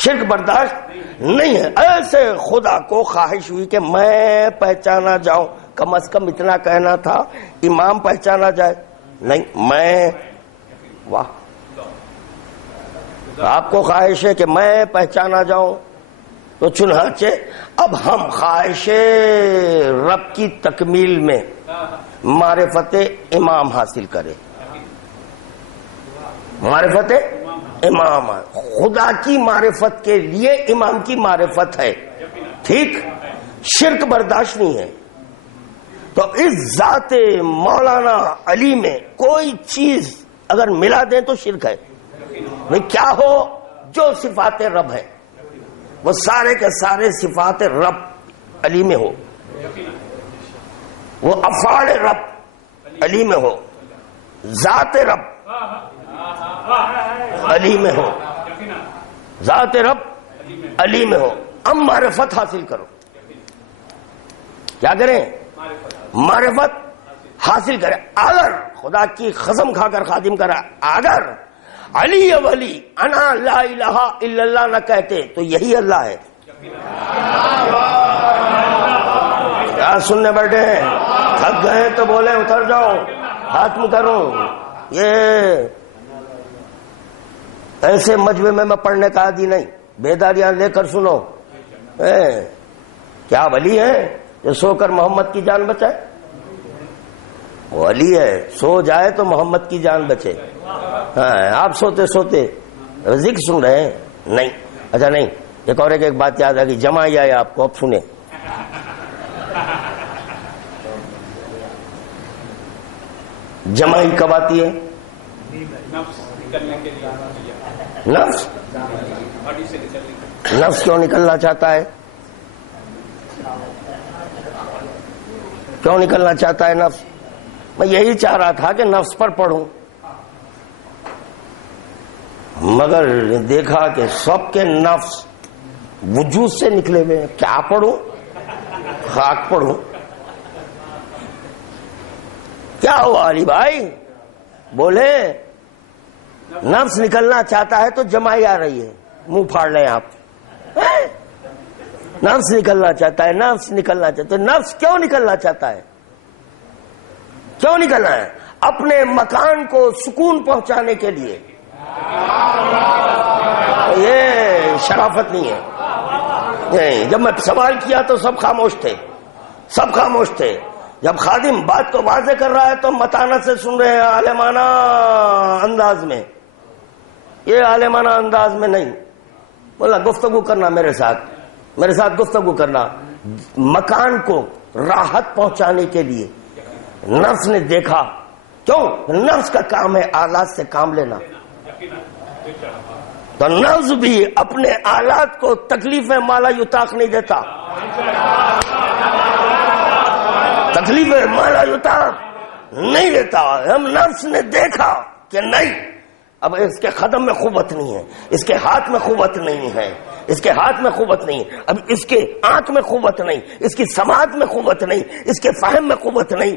شرک برداشت نہیں ہے. ایسے خدا کو خواہش ہوئی کہ میں پہچانا جاؤں. کم از کم اتنا کہنا تھا امام پہچانا جائے. نہیں، میں واہ آپ کو خواہش ہے کہ میں پہچانا جاؤں. تو چنانچہ اب ہم خواہش رب کی تکمیل میں معرفت امام حاصل کریں. معرفت امام، خدا کی معرفت کے لیے امام کی معرفت ہے. ٹھیک، شرک برداشت نہیں ہے. تو اس ذات مولانا علی میں کوئی چیز اگر ملا دیں تو شرک ہے. نہیں، کیا ہو جو صفات رب ہے وہ سارے کے سارے صفات رب علی میں ہو، وہ افعال رب علی میں ہو، ذات رب علی میں ہو، ذات رب علی میں ہو. اب معرفت حاصل کرو. کیا کریں؟ معرفت حاصل کریں. اگر خدا کی قسم کھا کر خادم کرا، اگر علی ولی انا لا الہ الا اللہ نہ کہتے تو یہی اللہ ہے. کیا سننے بیٹھے ہیں؟ تھک گئے تو بولے اتر جاؤ، ہاتھ میں کروں. یہ ایسے مجمع میں پڑھنے کا عادی نہیں، بیداریاں لے کر سنو. کیا ولی ہے جو سو کر محمد کی جان بچائے؟ وہ علی ہے، سو جائے تو محمد کی جان بچے. آپ سوتے سوتے ذکر سن رہے ہیں؟ نہیں. اچھا نہیں، ایک اور ایک بات یاد آ گئی، جمع ہی آیا آپ کو، اب سنیں. جمع ہی کب آتی ہے؟ نفس. نفس کیوں نکلنا چاہتا ہے؟ کیوں نکلنا چاہتا ہے نفس؟ میں یہی چاہ رہا تھا کہ نفس پر پڑھوں، مگر دیکھا کہ سب کے نفس وجود سے نکلے ہوئے. کیا پڑھوں؟ خاک پڑھوں؟ کیا ہوا علی بھائی؟ بولے نفس نکلنا چاہتا ہے تو جمائی آ رہی ہے، منہ پھاڑ لیں آپ. نفس نکلنا چاہتا ہے، نفس نکلنا چاہتا ہے. نفس کیوں نکلنا چاہتا ہے؟ کیوں نکلنا ہے؟ اپنے مکان کو سکون پہنچانے کے لیے. یہ شرافت نہیں ہے. جب میں سوال کیا تو سب خاموش تھے، سب خاموش تھے. جب خادم بات کو واضح کر رہا ہے تو متانت سے سن رہے ہیں، عالمانہ انداز میں. یہ عالمانہ انداز میں نہیں. بولا گفتگو کرنا میرے ساتھ گفتگو کرنا. مکان کو راحت پہنچانے کے لیے نفس نے دیکھا. کیوں؟ نفس کا کام ہے آلات سے کام لینا. تو نفس بھی اپنے آلات کو تکلیف مالا یطاق نہیں دیتا. تکلیف مالا یطاق نہیں دیتا. ہم نفس نے دیکھا کہ نہیں، اب اس کے قدم میں قوت نہیں ہے، اس کے ہاتھ میں قوت نہیں ہے، اس کے ہاتھ میں قوت نہیں، اب اس کے آنکھ میں قوت نہیں، اس کی سماعت میں قوت نہیں، اس کے فہم میں قوت نہیں.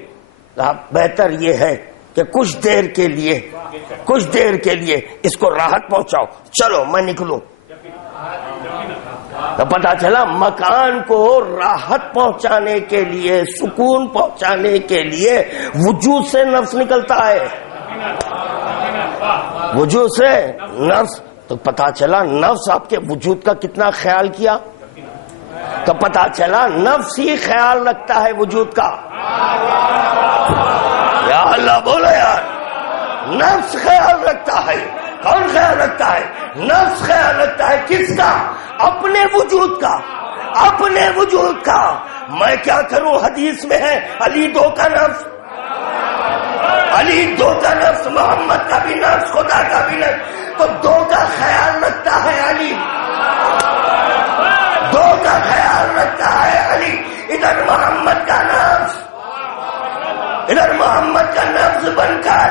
بہتر یہ ہے کہ کچھ دیر کے لیے اس کو راحت پہنچاؤ. چلو میں نکلوں. تو پتا چلا مکان کو راحت پہنچانے کے لیے، سکون پہنچانے کے لیے وجود سے نفس نکلتا ہے. وجود سے نفس. تو پتا چلا نفس آپ کے وجود کا کتنا خیال کیا. تو پتا چلا نفس ہی خیال رکھتا ہے وجود کا. یا اللہ بولو یار. نفس خیال رکھتا ہے. کون خیال رکھتا ہے؟ نفس خیال رکھتا ہے. کس کا؟ اپنے وجود کا. اپنے وجود کا. میں کیا کروں؟ حدیث میں ہے علی 2 کا نفس، علی 2 کا نفس، محمد کا بھی نفس، خدا کا بھی نفس. تو 2 کا خیال رکھتا ہے علی، 2 کا خیال رکھتا ہے علی. ادھر محمد کا نفس، ادھر محمد کا نفس بن کر،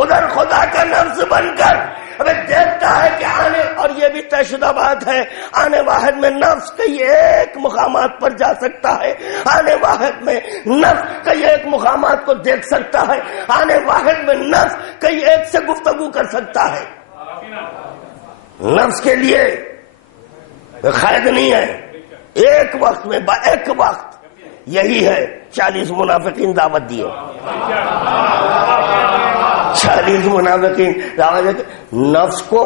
ادھر خدا کا نفس بن کر ابھی دیکھتا ہے کہ آنے، اور یہ بھی طے شدہ بات ہے، آنے واحد میں نفس کئی ایک مقامات پر جا سکتا ہے. آنے واحد میں نفس کئی ایک مقامات کو دیکھ سکتا ہے. آنے واحد میں نفس کئی ایک سے گفتگو کر سکتا ہے. نفس کے لیے قید نہیں ہے. ایک وقت میں ایک وقت یہی ہے 40 منافقین دعوت دیے. 40 منافقین دعوت. نفس کو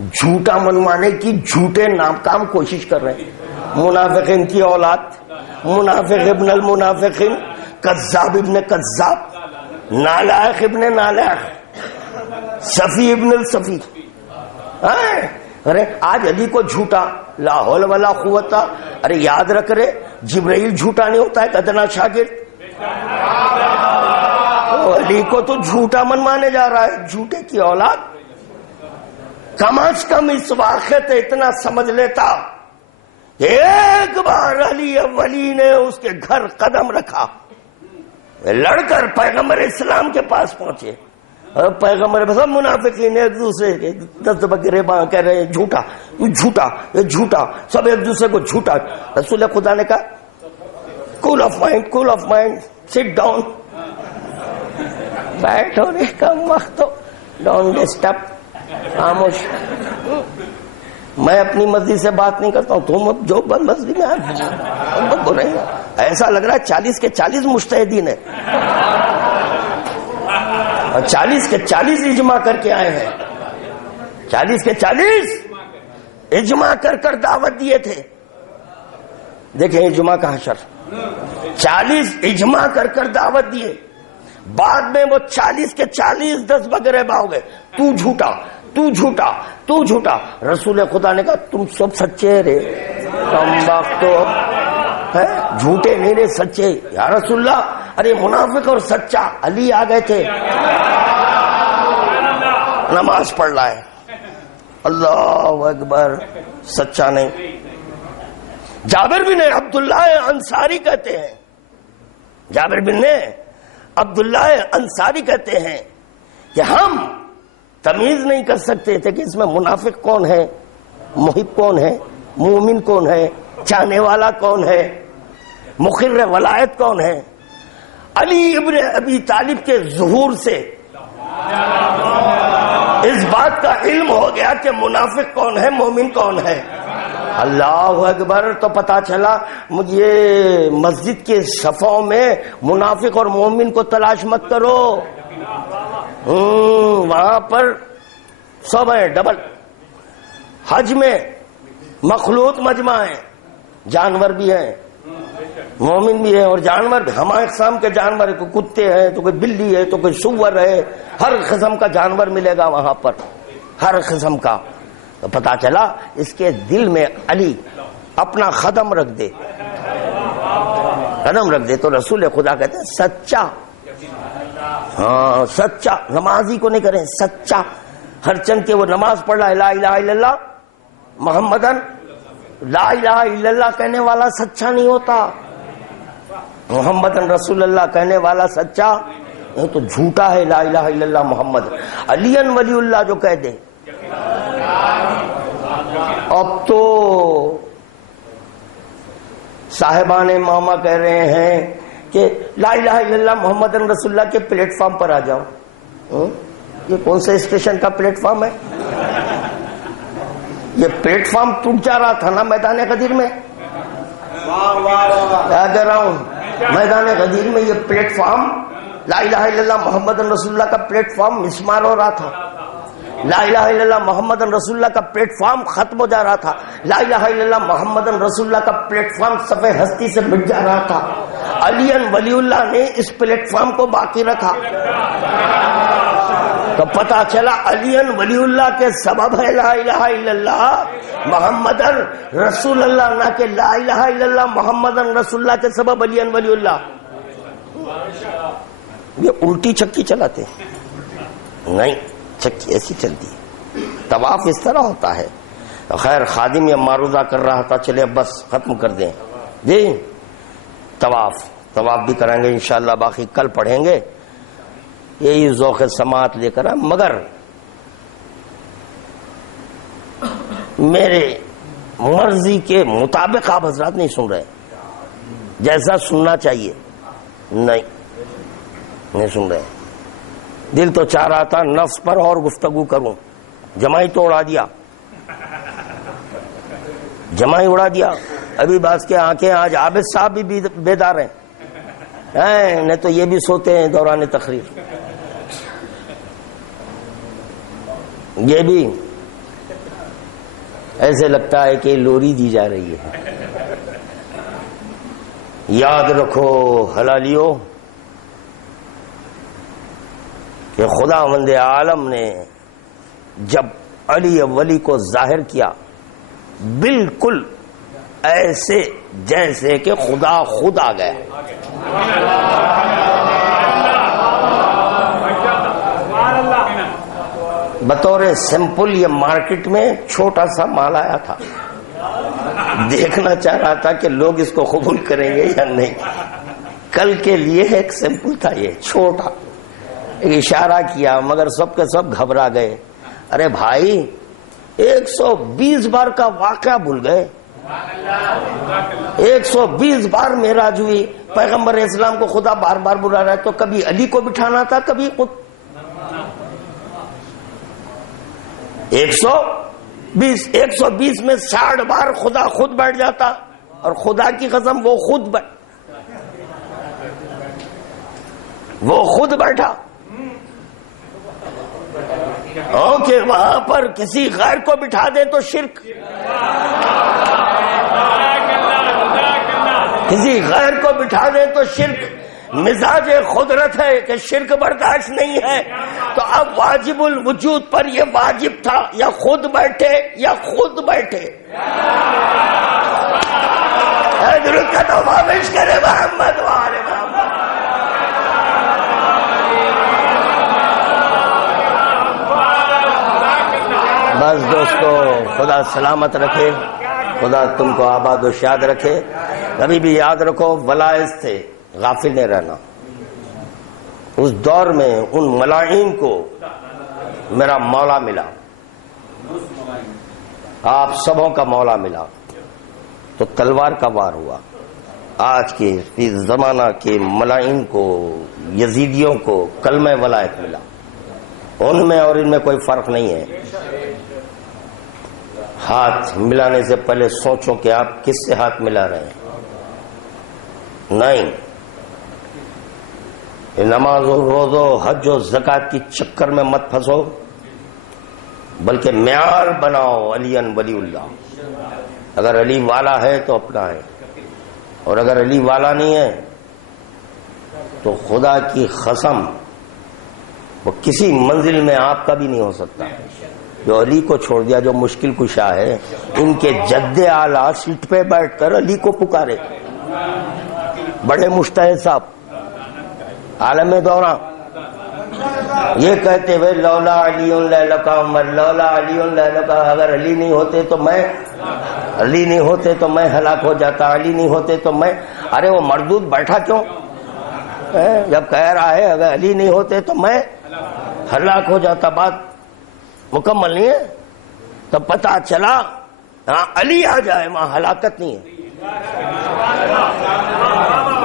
جھوٹا منوانے کی جھوٹے ناکام کوشش کر رہے ہیں. منافقین کی اولاد، منافق ابن المنافقین، کذاب ابن کذاب، نالائق ابن نالائق، صفی ابن الصفی. ارے آج علی کو جھوٹا، لا حول ولا قوت. ارے یاد رکھ رہے جبرائیل جھوٹا نہیں ہوتا ہے، ادنا شاگرد. علی کو تو جھوٹا منوانے جا رہا ہے. جھوٹے کی اولاد. کم از کم اس واقعے سے اتنا سمجھ لیتا. ایک بار علی اولی نے اس کے گھر قدم رکھا، لڑ کر پیغمبر اسلام کے پاس پہنچے. اور پیغمبر سب منافقین ایک دوسرے کے 10 بکرے کہہ رہے ہیں جھوٹا، یہ جھوٹا، یہ جھوٹا، سب ایک دوسرے کو جھوٹا. رسول خدا نے کہا cool of mind, cool of mind, sit down. بیٹھ ہونے کا وقت ہو، ڈونٹ ڈسٹرب. خاموش. میں اپنی مرضی سے بات نہیں کرتا ہوں. تم جو بند مرضی میں بول رہے ہیں. ایسا لگ رہا ہے 40 کے 40 مجتہدین ہیں اور 40 کے 40 اجماع کر کے آئے ہیں. 40 کے 40 اجماع کر کر دعوت دیے تھے. دیکھیں اجماع کا حشر. 40 اجماع کر کر دعوت دیے. بعد میں وہ 40 کے 40 10 بکرے باؤ گئے. تو جھوٹا، تو جھوٹا، تو جھوٹا. رسول خدا نے کہا تم سب سچے رے، کم وقت تو جھوٹے نہیں رے، سچے. یا رسول اللہ، ارے منافق اور سچا علی آ گئے تھے. نماز پڑھ رہا ہے، اللہ اکبر، سچا نہیں. جابر بن عبداللہ انصاری کہتے ہیں، جابر بن عبداللہ انصاری کہتے ہیں کہ ہم تمیز نہیں کر سکتے تھے کہ اس میں منافق کون ہے، محب کون ہے، مومن کون ہے، چاہنے والا کون ہے، مقر ولایت کون ہے. علی ابن ابی طالب کے ظہور سے اس بات کا علم ہو گیا کہ منافق کون ہے، مومن کون ہے. اللہ اکبر. تو پتا چلا مجھے مسجد کے صفوں میں منافق اور مومن کو تلاش مت کرو، وہاں پر سب ہیں ڈبل. حج میں مخلوط مجمع ہے، جانور بھی ہیں، مومن بھی ہے اور جانور بھی. ہمارے اقسام کے جانور، کوئی کتے ہیں تو کوئی بلی ہے تو کوئی سور ہے، ہر قسم کا جانور ملے گا وہاں پر، ہر قسم کا. تو پتا چلا اس کے دل میں علی اپنا قدم رکھ دے، قدم رکھ دے تو رسول خدا کہتے ہیں سچا، ہاں سچا. نمازی کو نہیں کریں، سچا. ہر چند کے وہ نماز پڑھ رہا ہے لا الہ الا اللہ محمدن، لا الہ الا اللہ کہنے والا سچا نہیں ہوتا، محمدن رسول اللہ کہنے والا سچا. یہ تو جھوٹا ہے لا الہ الا اللہ محمد. علی ولی اللہ جو کہہ دے. اب تو صاحبان ماما کہہ رہے ہیں کہ لا الہ الا اللہ محمد رسول اللہ کے پلیٹ فارم پر آ جاؤ. یہ کون سے اسٹیشن کا پلیٹ فارم ہے؟ یہ پلیٹ فارم ٹوٹ جا رہا تھا نا میدان غدیر میں. کیا کہہ رہا ہوں، میدان غدیر میں یہ پلیٹ فارم لا الہ الا اللہ محمد رسول اللہ کا پلیٹ فارم مسمار ہو رہا تھا. لا الہ الا اللہ محمد رسول اللہ کا پلیٹ فارم ختم ہو جا رہا تھا. لا الہ الا اللہ محمد رسول اللہ کا پلیٹ فارم صفحہ ہستی سے مٹ جا رہا تھا. علی ولی اللہ نے اس پلیٹ فارم کو باقی رکھا. تو پتا چلا علی ولی اللہ کے سبب ہے لا الہ الا اللہ محمد رسول اللہ، نہ کہ لا الہ الا اللہ محمد رسول اللہ کے سبب علی ولی اللہ. یہ الٹی چکی چلاتے نہیں، چکی ایسی چلتی ہے. طواف اس طرح ہوتا ہے. خیر خادم یہ معروضہ کر رہا تھا، چلے اب بس ختم کر دیں جی. طواف بھی کریں گے انشاءاللہ، باقی کل پڑھیں گے. یہی ذوق سماعت لے کر، مگر میرے مرضی کے مطابق آپ حضرات نہیں سن رہے جیسا سننا چاہیے، نہیں سن رہے. دل تو چاہ رہا تھا نفس پر اور گفتگو کروں، جمائی تو اڑا دیا، جمائی اڑا دیا. ابھی باز کے آنکھیں آج عابد صاحب بھی بیدار ہیں، نہیں تو یہ بھی سوتے ہیں دوران تقریر. یہ بھی ایسے لگتا ہے کہ لوری دی جا رہی ہے. یاد رکھو حلالیو کہ خداوند عالم نے جب علی ولی کو ظاہر کیا بالکل ایسے جیسے کہ خدا خود آ گیا. بطور سمپل یہ مارکیٹ میں چھوٹا سا مال آیا تھا، دیکھنا چاہ رہا تھا کہ لوگ اس کو قبول کریں گے یا نہیں. کل کے لیے ایک سمپل تھا، یہ چھوٹا ایک اشارہ کیا، مگر سب کے سب گھبرا گئے. ارے بھائی 120 بار کا واقعہ بھول گئے. 120 بار معراج ہوئی، پیغمبر اسلام کو خدا بار بار بلا رہا ہے، تو کبھی علی کو بٹھانا تھا کبھی خود. 120 میں 60 بار خدا خود بیٹھ جاتا، اور خدا کی قسم وہ خود بیٹھا. کہ وہاں پر کسی غیر کو بٹھا دے تو شرک، کسی غیر کو بٹھا دے تو شرک. مزاج قدرت ہے کہ شرک برداشت نہیں ہے. تو اب واجب الوجود پر یہ واجب تھا یا خود بیٹھے یا خود بیٹھے. درود کا تمامش کرے محمد وآل محمد. بس دوستو، خدا سلامت رکھے، خدا تم کو آباد و شاد رکھے. کبھی بھی یاد رکھو ولائز تھے، غافل نہیں رہنا. اس دور میں ان ملائین کو میرا مولا ملا، آپ سبوں کا مولا ملا، تو تلوار کا وار ہوا. آج کے اس زمانہ کے ملائین کو، یزیدیوں کو کلمہ ولایت ملا. ان میں اور ان میں کوئی فرق نہیں ہے. ہاتھ ملانے سے پہلے سوچو کہ آپ کس سے ہاتھ ملا رہے ہیں. نہیں، نماز و روزہ حج و زکات کی چکر میں مت پھنسو، بلکہ معیار بناؤ علی ولی اللہ. اگر علی والا ہے تو اپنا ہے، اور اگر علی والا نہیں ہے تو خدا کی قسم وہ کسی منزل میں آپ کا بھی نہیں ہو سکتا. جو علی کو چھوڑ دیا، جو مشکل کشا ہے، ان کے جد اعلیٰ سیٹ پہ بیٹھ کر علی کو پکارے. بڑے مجتہد صاحب عالم دورہ یہ کہتے ہوئے لولا علی للک عمر، لولا علی للک، اگر علی نہیں ہوتے تو میں، علی نہیں ہوتے تو میں ہلاک ہو جاتا، علی نہیں ہوتے تو میں. ارے وہ مردود بیٹھا کیوں جب کہہ رہا ہے اگر علی نہیں ہوتے تو میں ہلاک ہو جاتا. بات مکمل نہیں ہے. تب پتا چلا ہاں علی آ جائے وہاں ہلاکت نہیں ہے،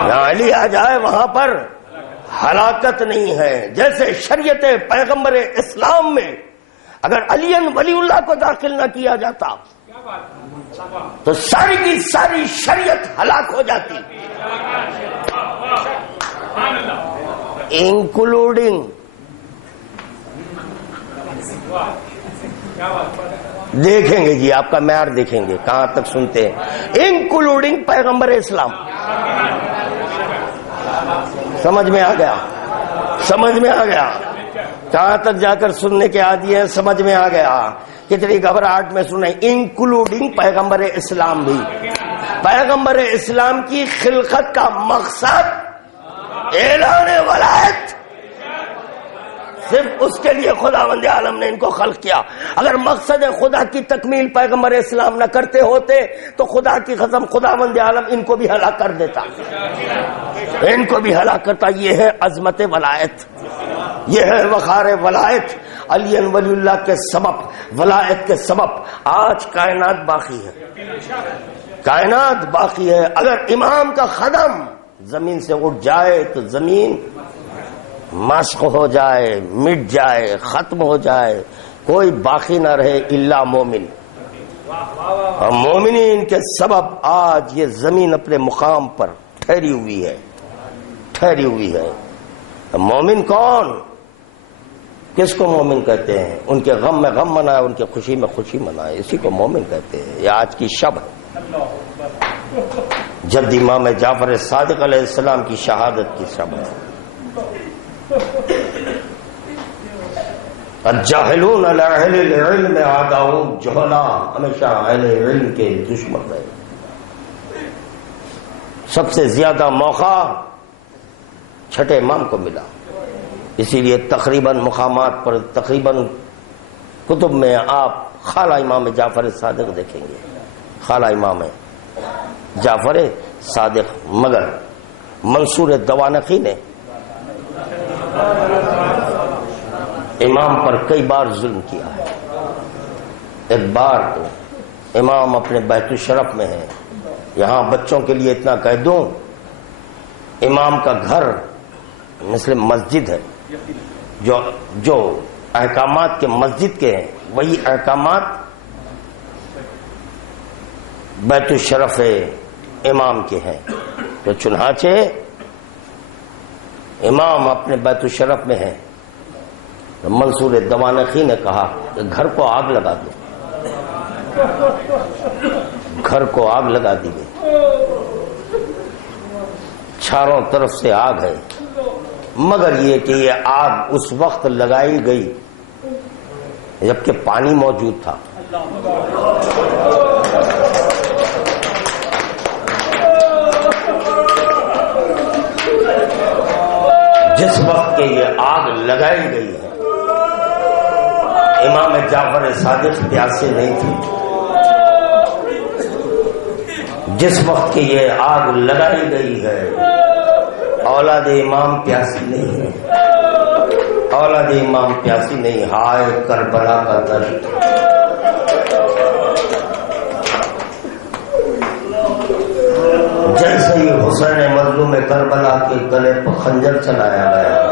یہاں علی آ جائے وہاں پر ہلاکت نہیں ہے. جیسے شریعت پیغمبر اسلام میں اگر علی ولی اللہ کو داخل نہ کیا جاتا تو ساری کی ساری شریعت ہلاک ہو جاتی، انکلوڈنگ دیکھیں گے جی، آپ کا معیار دیکھیں گے کہاں تک سنتے ہیں، انکلوڈنگ پیغمبر اسلام. سمجھ میں آ گیا؟ سمجھ میں آ گیا؟ کہاں تک جا کر سننے کے عادی ہیں؟ سمجھ میں آ گیا؟ کتنی گھبراہٹ میں سنیں، انکلوڈنگ پیغمبر اسلام بھی. پیغمبر اسلام کی خلقت کا مقصد اعلان ولایت، صرف اس کے لیے خداوند عالم نے ان کو خلق کیا. اگر مقصد خدا کی تکمیل پیغمبر اسلام نہ کرتے ہوتے تو خدا کی قسم خداوند عالم ان کو بھی ہلاک کر دیتا، ان کو بھی ہلاک کرتا. یہ ہے عظمت ولایت، یہ ہے وقار ولایت. علی ولی اللہ کے سبب، ولایت کے سبب آج کائنات باقی ہے، کائنات باقی ہے. اگر امام کا قدم زمین سے اٹھ جائے تو زمین مسخ ہو جائے، مٹ جائے، ختم ہو جائے، کوئی باقی نہ رہے الا مومن. اور مومنین کے سبب آج یہ زمین اپنے مقام پر ٹھہری ہوئی ہے، ٹھہری ہوئی ہے. مومن کون؟ کس کو مومن کہتے ہیں؟ ان کے غم میں غم منائے، ان کے خوشی میں خوشی منائے، اسی کو مومن کہتے ہیں. یہ آج کی شب ہے، جد امام جعفر صادق علیہ السلام کی شہادت کی شب ہے. الجاہلون علی اہل العلم اعداء، جہلا ہمیشہ اہل علم کے دشمن رہے. سب سے زیادہ موقع چھٹے امام کو ملا، اسی لیے تقریباً مقامات پر، تقریباً کتب میں آپ خالہ امام جعفر صادق دیکھیں گے، خالہ امام جعفر صادق. مگر منصور دوانقی نے امام پر کئی بار ظلم کیا ہے. ایک بار تو امام اپنے بیت الشرف میں ہے، یہاں بچوں کے لیے اتنا کہہ دوں، امام کا گھر مثل مسجد ہے. جو احکامات کے مسجد کے ہیں وہی احکامات بیت الشرف امام کے ہیں. تو چنانچہ امام اپنے بیت الشرف میں ہے. منصور دوانقی نے کہا کہ گھر کو آگ لگا دو، گھر کو آگ لگا دی گئی، چاروں طرف سے آگ ہے. مگر یہ کہ یہ آگ اس وقت لگائی گئی جبکہ پانی موجود تھا. جس وقت کے یہ آگ لگائی گئی ہے امام جعفر صادق پیاسے نہیں تھے. جس وقت کے یہ آگ لگائی گئی ہے اولاد امام پیاسی نہیں ہے، اولاد امام پیاسی نہیں. ہائے کربلا کا درد، جیسے ہی حسین مظلوم کربلا کے گلے پر خنجر چلایا گیا،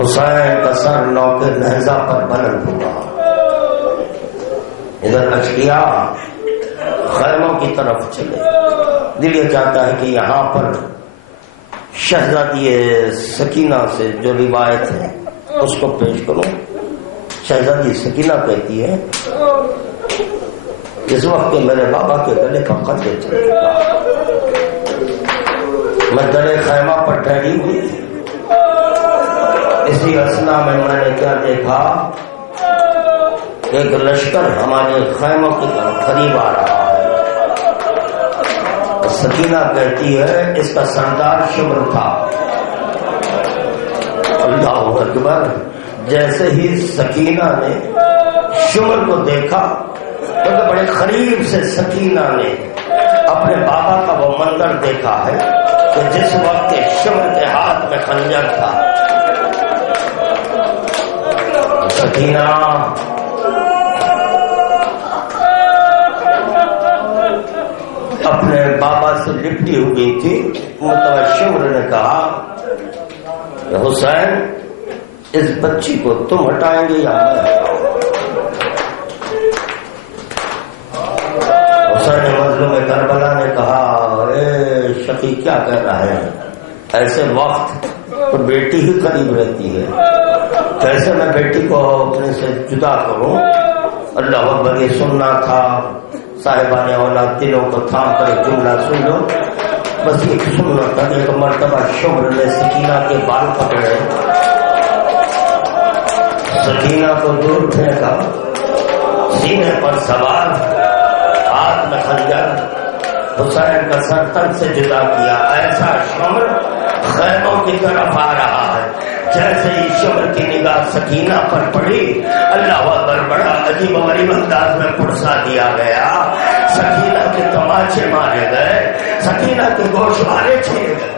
حسین کا سر نوکے نہضہ پر بلند ہوا. ادھر اشقیا خیموں کی طرف چلے. دل یہ چاہتا ہے کہ یہاں پر شہزادی سکینہ سے جو روایت ہے اس کو پیش کروں. شہزادی سکینہ کہتی ہے اس وقت میرے بابا کے گلے کا قطع چل چکا، میں درے خیمہ پر ٹھہری ہوئی تھی. اسی اثنا میں نے کیا دیکھا، ایک لشکر ہمارے خیموں کی طرف قریب آ رہا ہے. سکینہ کہتی ہے اس کا سردار شمر تھا. اللہ اکبر. جیسے ہی سکینہ نے شمر کو دیکھا تو بڑے قریب سے سکینہ نے اپنے بابا کا وہ منظر دیکھا ہے کہ جس وقت شمر کے ہاتھ میں خنجر تھا. سکینہ اپنے بابا سے لپٹی ہوئی تھی. شمر نے کہا حسین اس بچی کو تم ہٹائیں گے یا میں ہٹاؤں؟ حسین مظلوم کربلا نے کہا اے شقی کیا کہہ رہا ہے، ایسے وقت تو بیٹی ہی قریب رہتی ہے، کیسے میں بیٹی کو اپنے سے جدا کروں؟ اللہ اکبر. یہ سننا تھا صاحبان اولاد دلوں کو تھام کر ایک جملہ سن لو. بس یہ سننا تھا. ایک مرتبہ شمر نے سکینہ کے بال پکڑے، سکینہ کو دور پھینکا، سینے پر سوار، ہاتھ میں خنجر، حسین کا سر تن سے جدا کیا. ایسا شمر خیموں کی طرف آ رہا ہے. جیسے ہی شمر کی نگاہ سکینہ پر پڑی، اللہ اکبر، بڑا عجیب و غریب انداز میں پرسا دیا گیا. سکینہ کے تماچے مارے گئے، سکینہ کے گوشوارے چھیڑے گئے.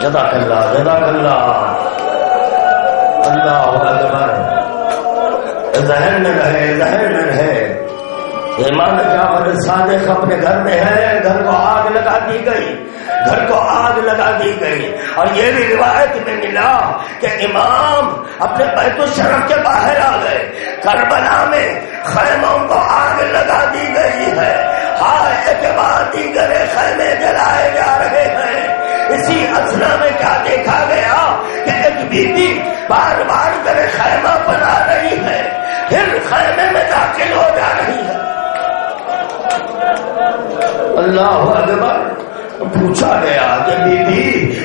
جزاک اللہ، جزاک اللہ. اللہ اکبر. ذہن میں رہے، ذہن میں رہے. امام جعفر صادق اپنے گھر میں ہے، گھر کو آگ لگا دی گئی، گھر کو آگ لگا دی گئی. اور یہ بھی روایت میں ملا کہ امام اپنے بیت الشرف کے باہر آ گئے. کربلا میں خیموں کو آگ لگا دی گئی ہے، ایک کے بعد دیگر خیمے جلائے جا رہے ہیں. اسی اثنا میں کیا دیکھا گیا کہ ایک بیوی بار بار کر خیمہ بنا رہی ہے، پھر خیمے میں داخل ہو جا رہی ہے. اللہ اکبر. پوچھا گیا کہ بی بی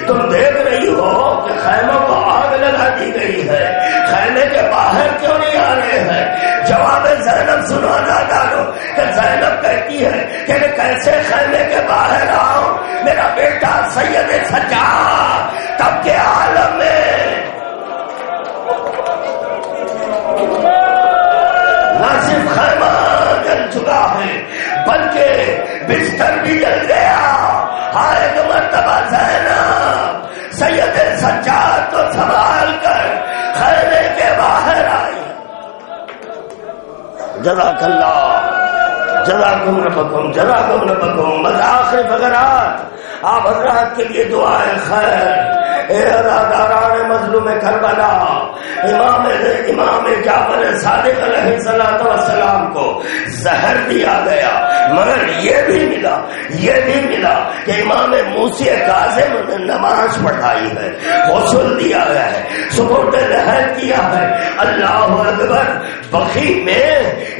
تم دیکھ رہی ہو کہ خیموں کو آگ لگا دی گئی ہے، خیمے کے باہر کیوں نہیں آ رہے ہیں؟ جواب زینب سنانا ڈالو کہ زینب کہتی ہے کہ میں کیسے خیمے کے باہر آؤں، میرا بیٹا سید سجاد تب کے عالم میں نہ صرف خیمہ جل چکا ہے بلکہ بستر بھی جل گیا. ایک مرتبہ زینب سید سجاد کو سنبھال کر خیمے کے باہر آئی. جزاک اللہ، جزاکم ربکم، جزاکم ربکم. بس آخری فقرات آپ حضرات کے لیے دعائیں خیر. اے ازاداران مظلوم کربلا، امام جعفر صادق علیہ السلام کو زہر دیا گیا، مگر یہ بھی ملا کہ امام موسی کاظم نے نماز پڑھائی ہے، غسل دیا گیا ہے، سپرد لحد کیا ہے. اللہ اکبر. بقیع میں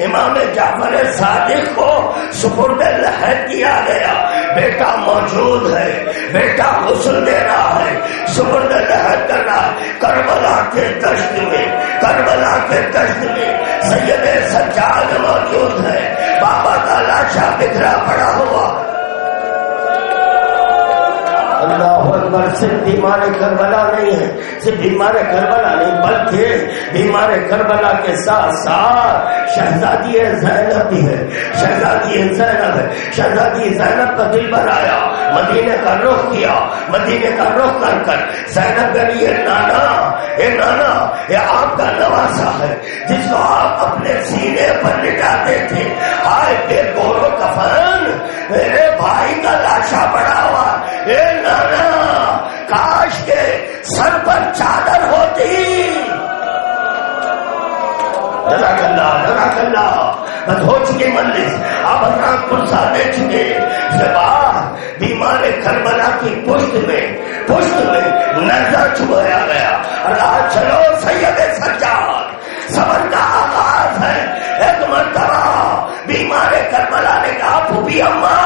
امام جعفر صادق کو سپرد لحد کیا گیا. بیٹا موجود ہے، بیٹا غسل دے رہا ہے، سپرد لحد کر رہا ہے. کربلا کے دشت میں سید سجاد موجود ہے، بابا کا لاشا بکھرا پڑا ہوا. اللہ اکبر. صرف بیمار کربلا نہیں ہے، صرف بیمار کربلا نہیں بلکہ بیمار کربلا کے ساتھ ساتھ شہزادی زینب بھی ہے. شہزادی زینب کا دل بھر آیا، مدینے کا رخ کیا. مدینے کا رخ کر زینب گئی، اے نانا یہ آپ کا نواسا ہے جس کو آپ اپنے سینے پر لٹاتے تھے. ہائے بے گورو کفن، میرے بھائی کا لاشا پڑا ہوا. اے نانا کاش کے سر پر چادر ہوتی. جزاک اللہ، جزاک جزاک اللہ. بس ہو چکی مجلس، آپ حضرات پرسا دے چکے. بیمار کربلا کی پشت میں نظر چھپایا گیا. اور چلو سید سجاد، صبر کا آغاز ہے. ایک مرتبہ بیمار کربلا نے کہا پھوپھی اماں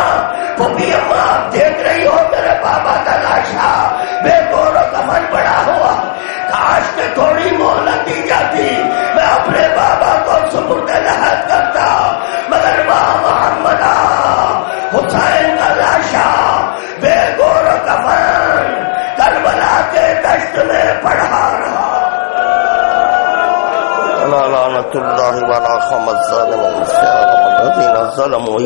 آپ دیکھ رہی ہو میرے بابا کا لاشا بے گور و کفن پڑا ہوا، کاش کہ تھوڑی مہلت دی جاتی، میں اپنے بابا کو سپرد لحد کرتا. مگر وہاں محمد حسین کا لاشا بے گور و کفن کربلا کے دشت میں پڑا رہا. لعنت اللہ وعلی الظالمین الذین ظلموا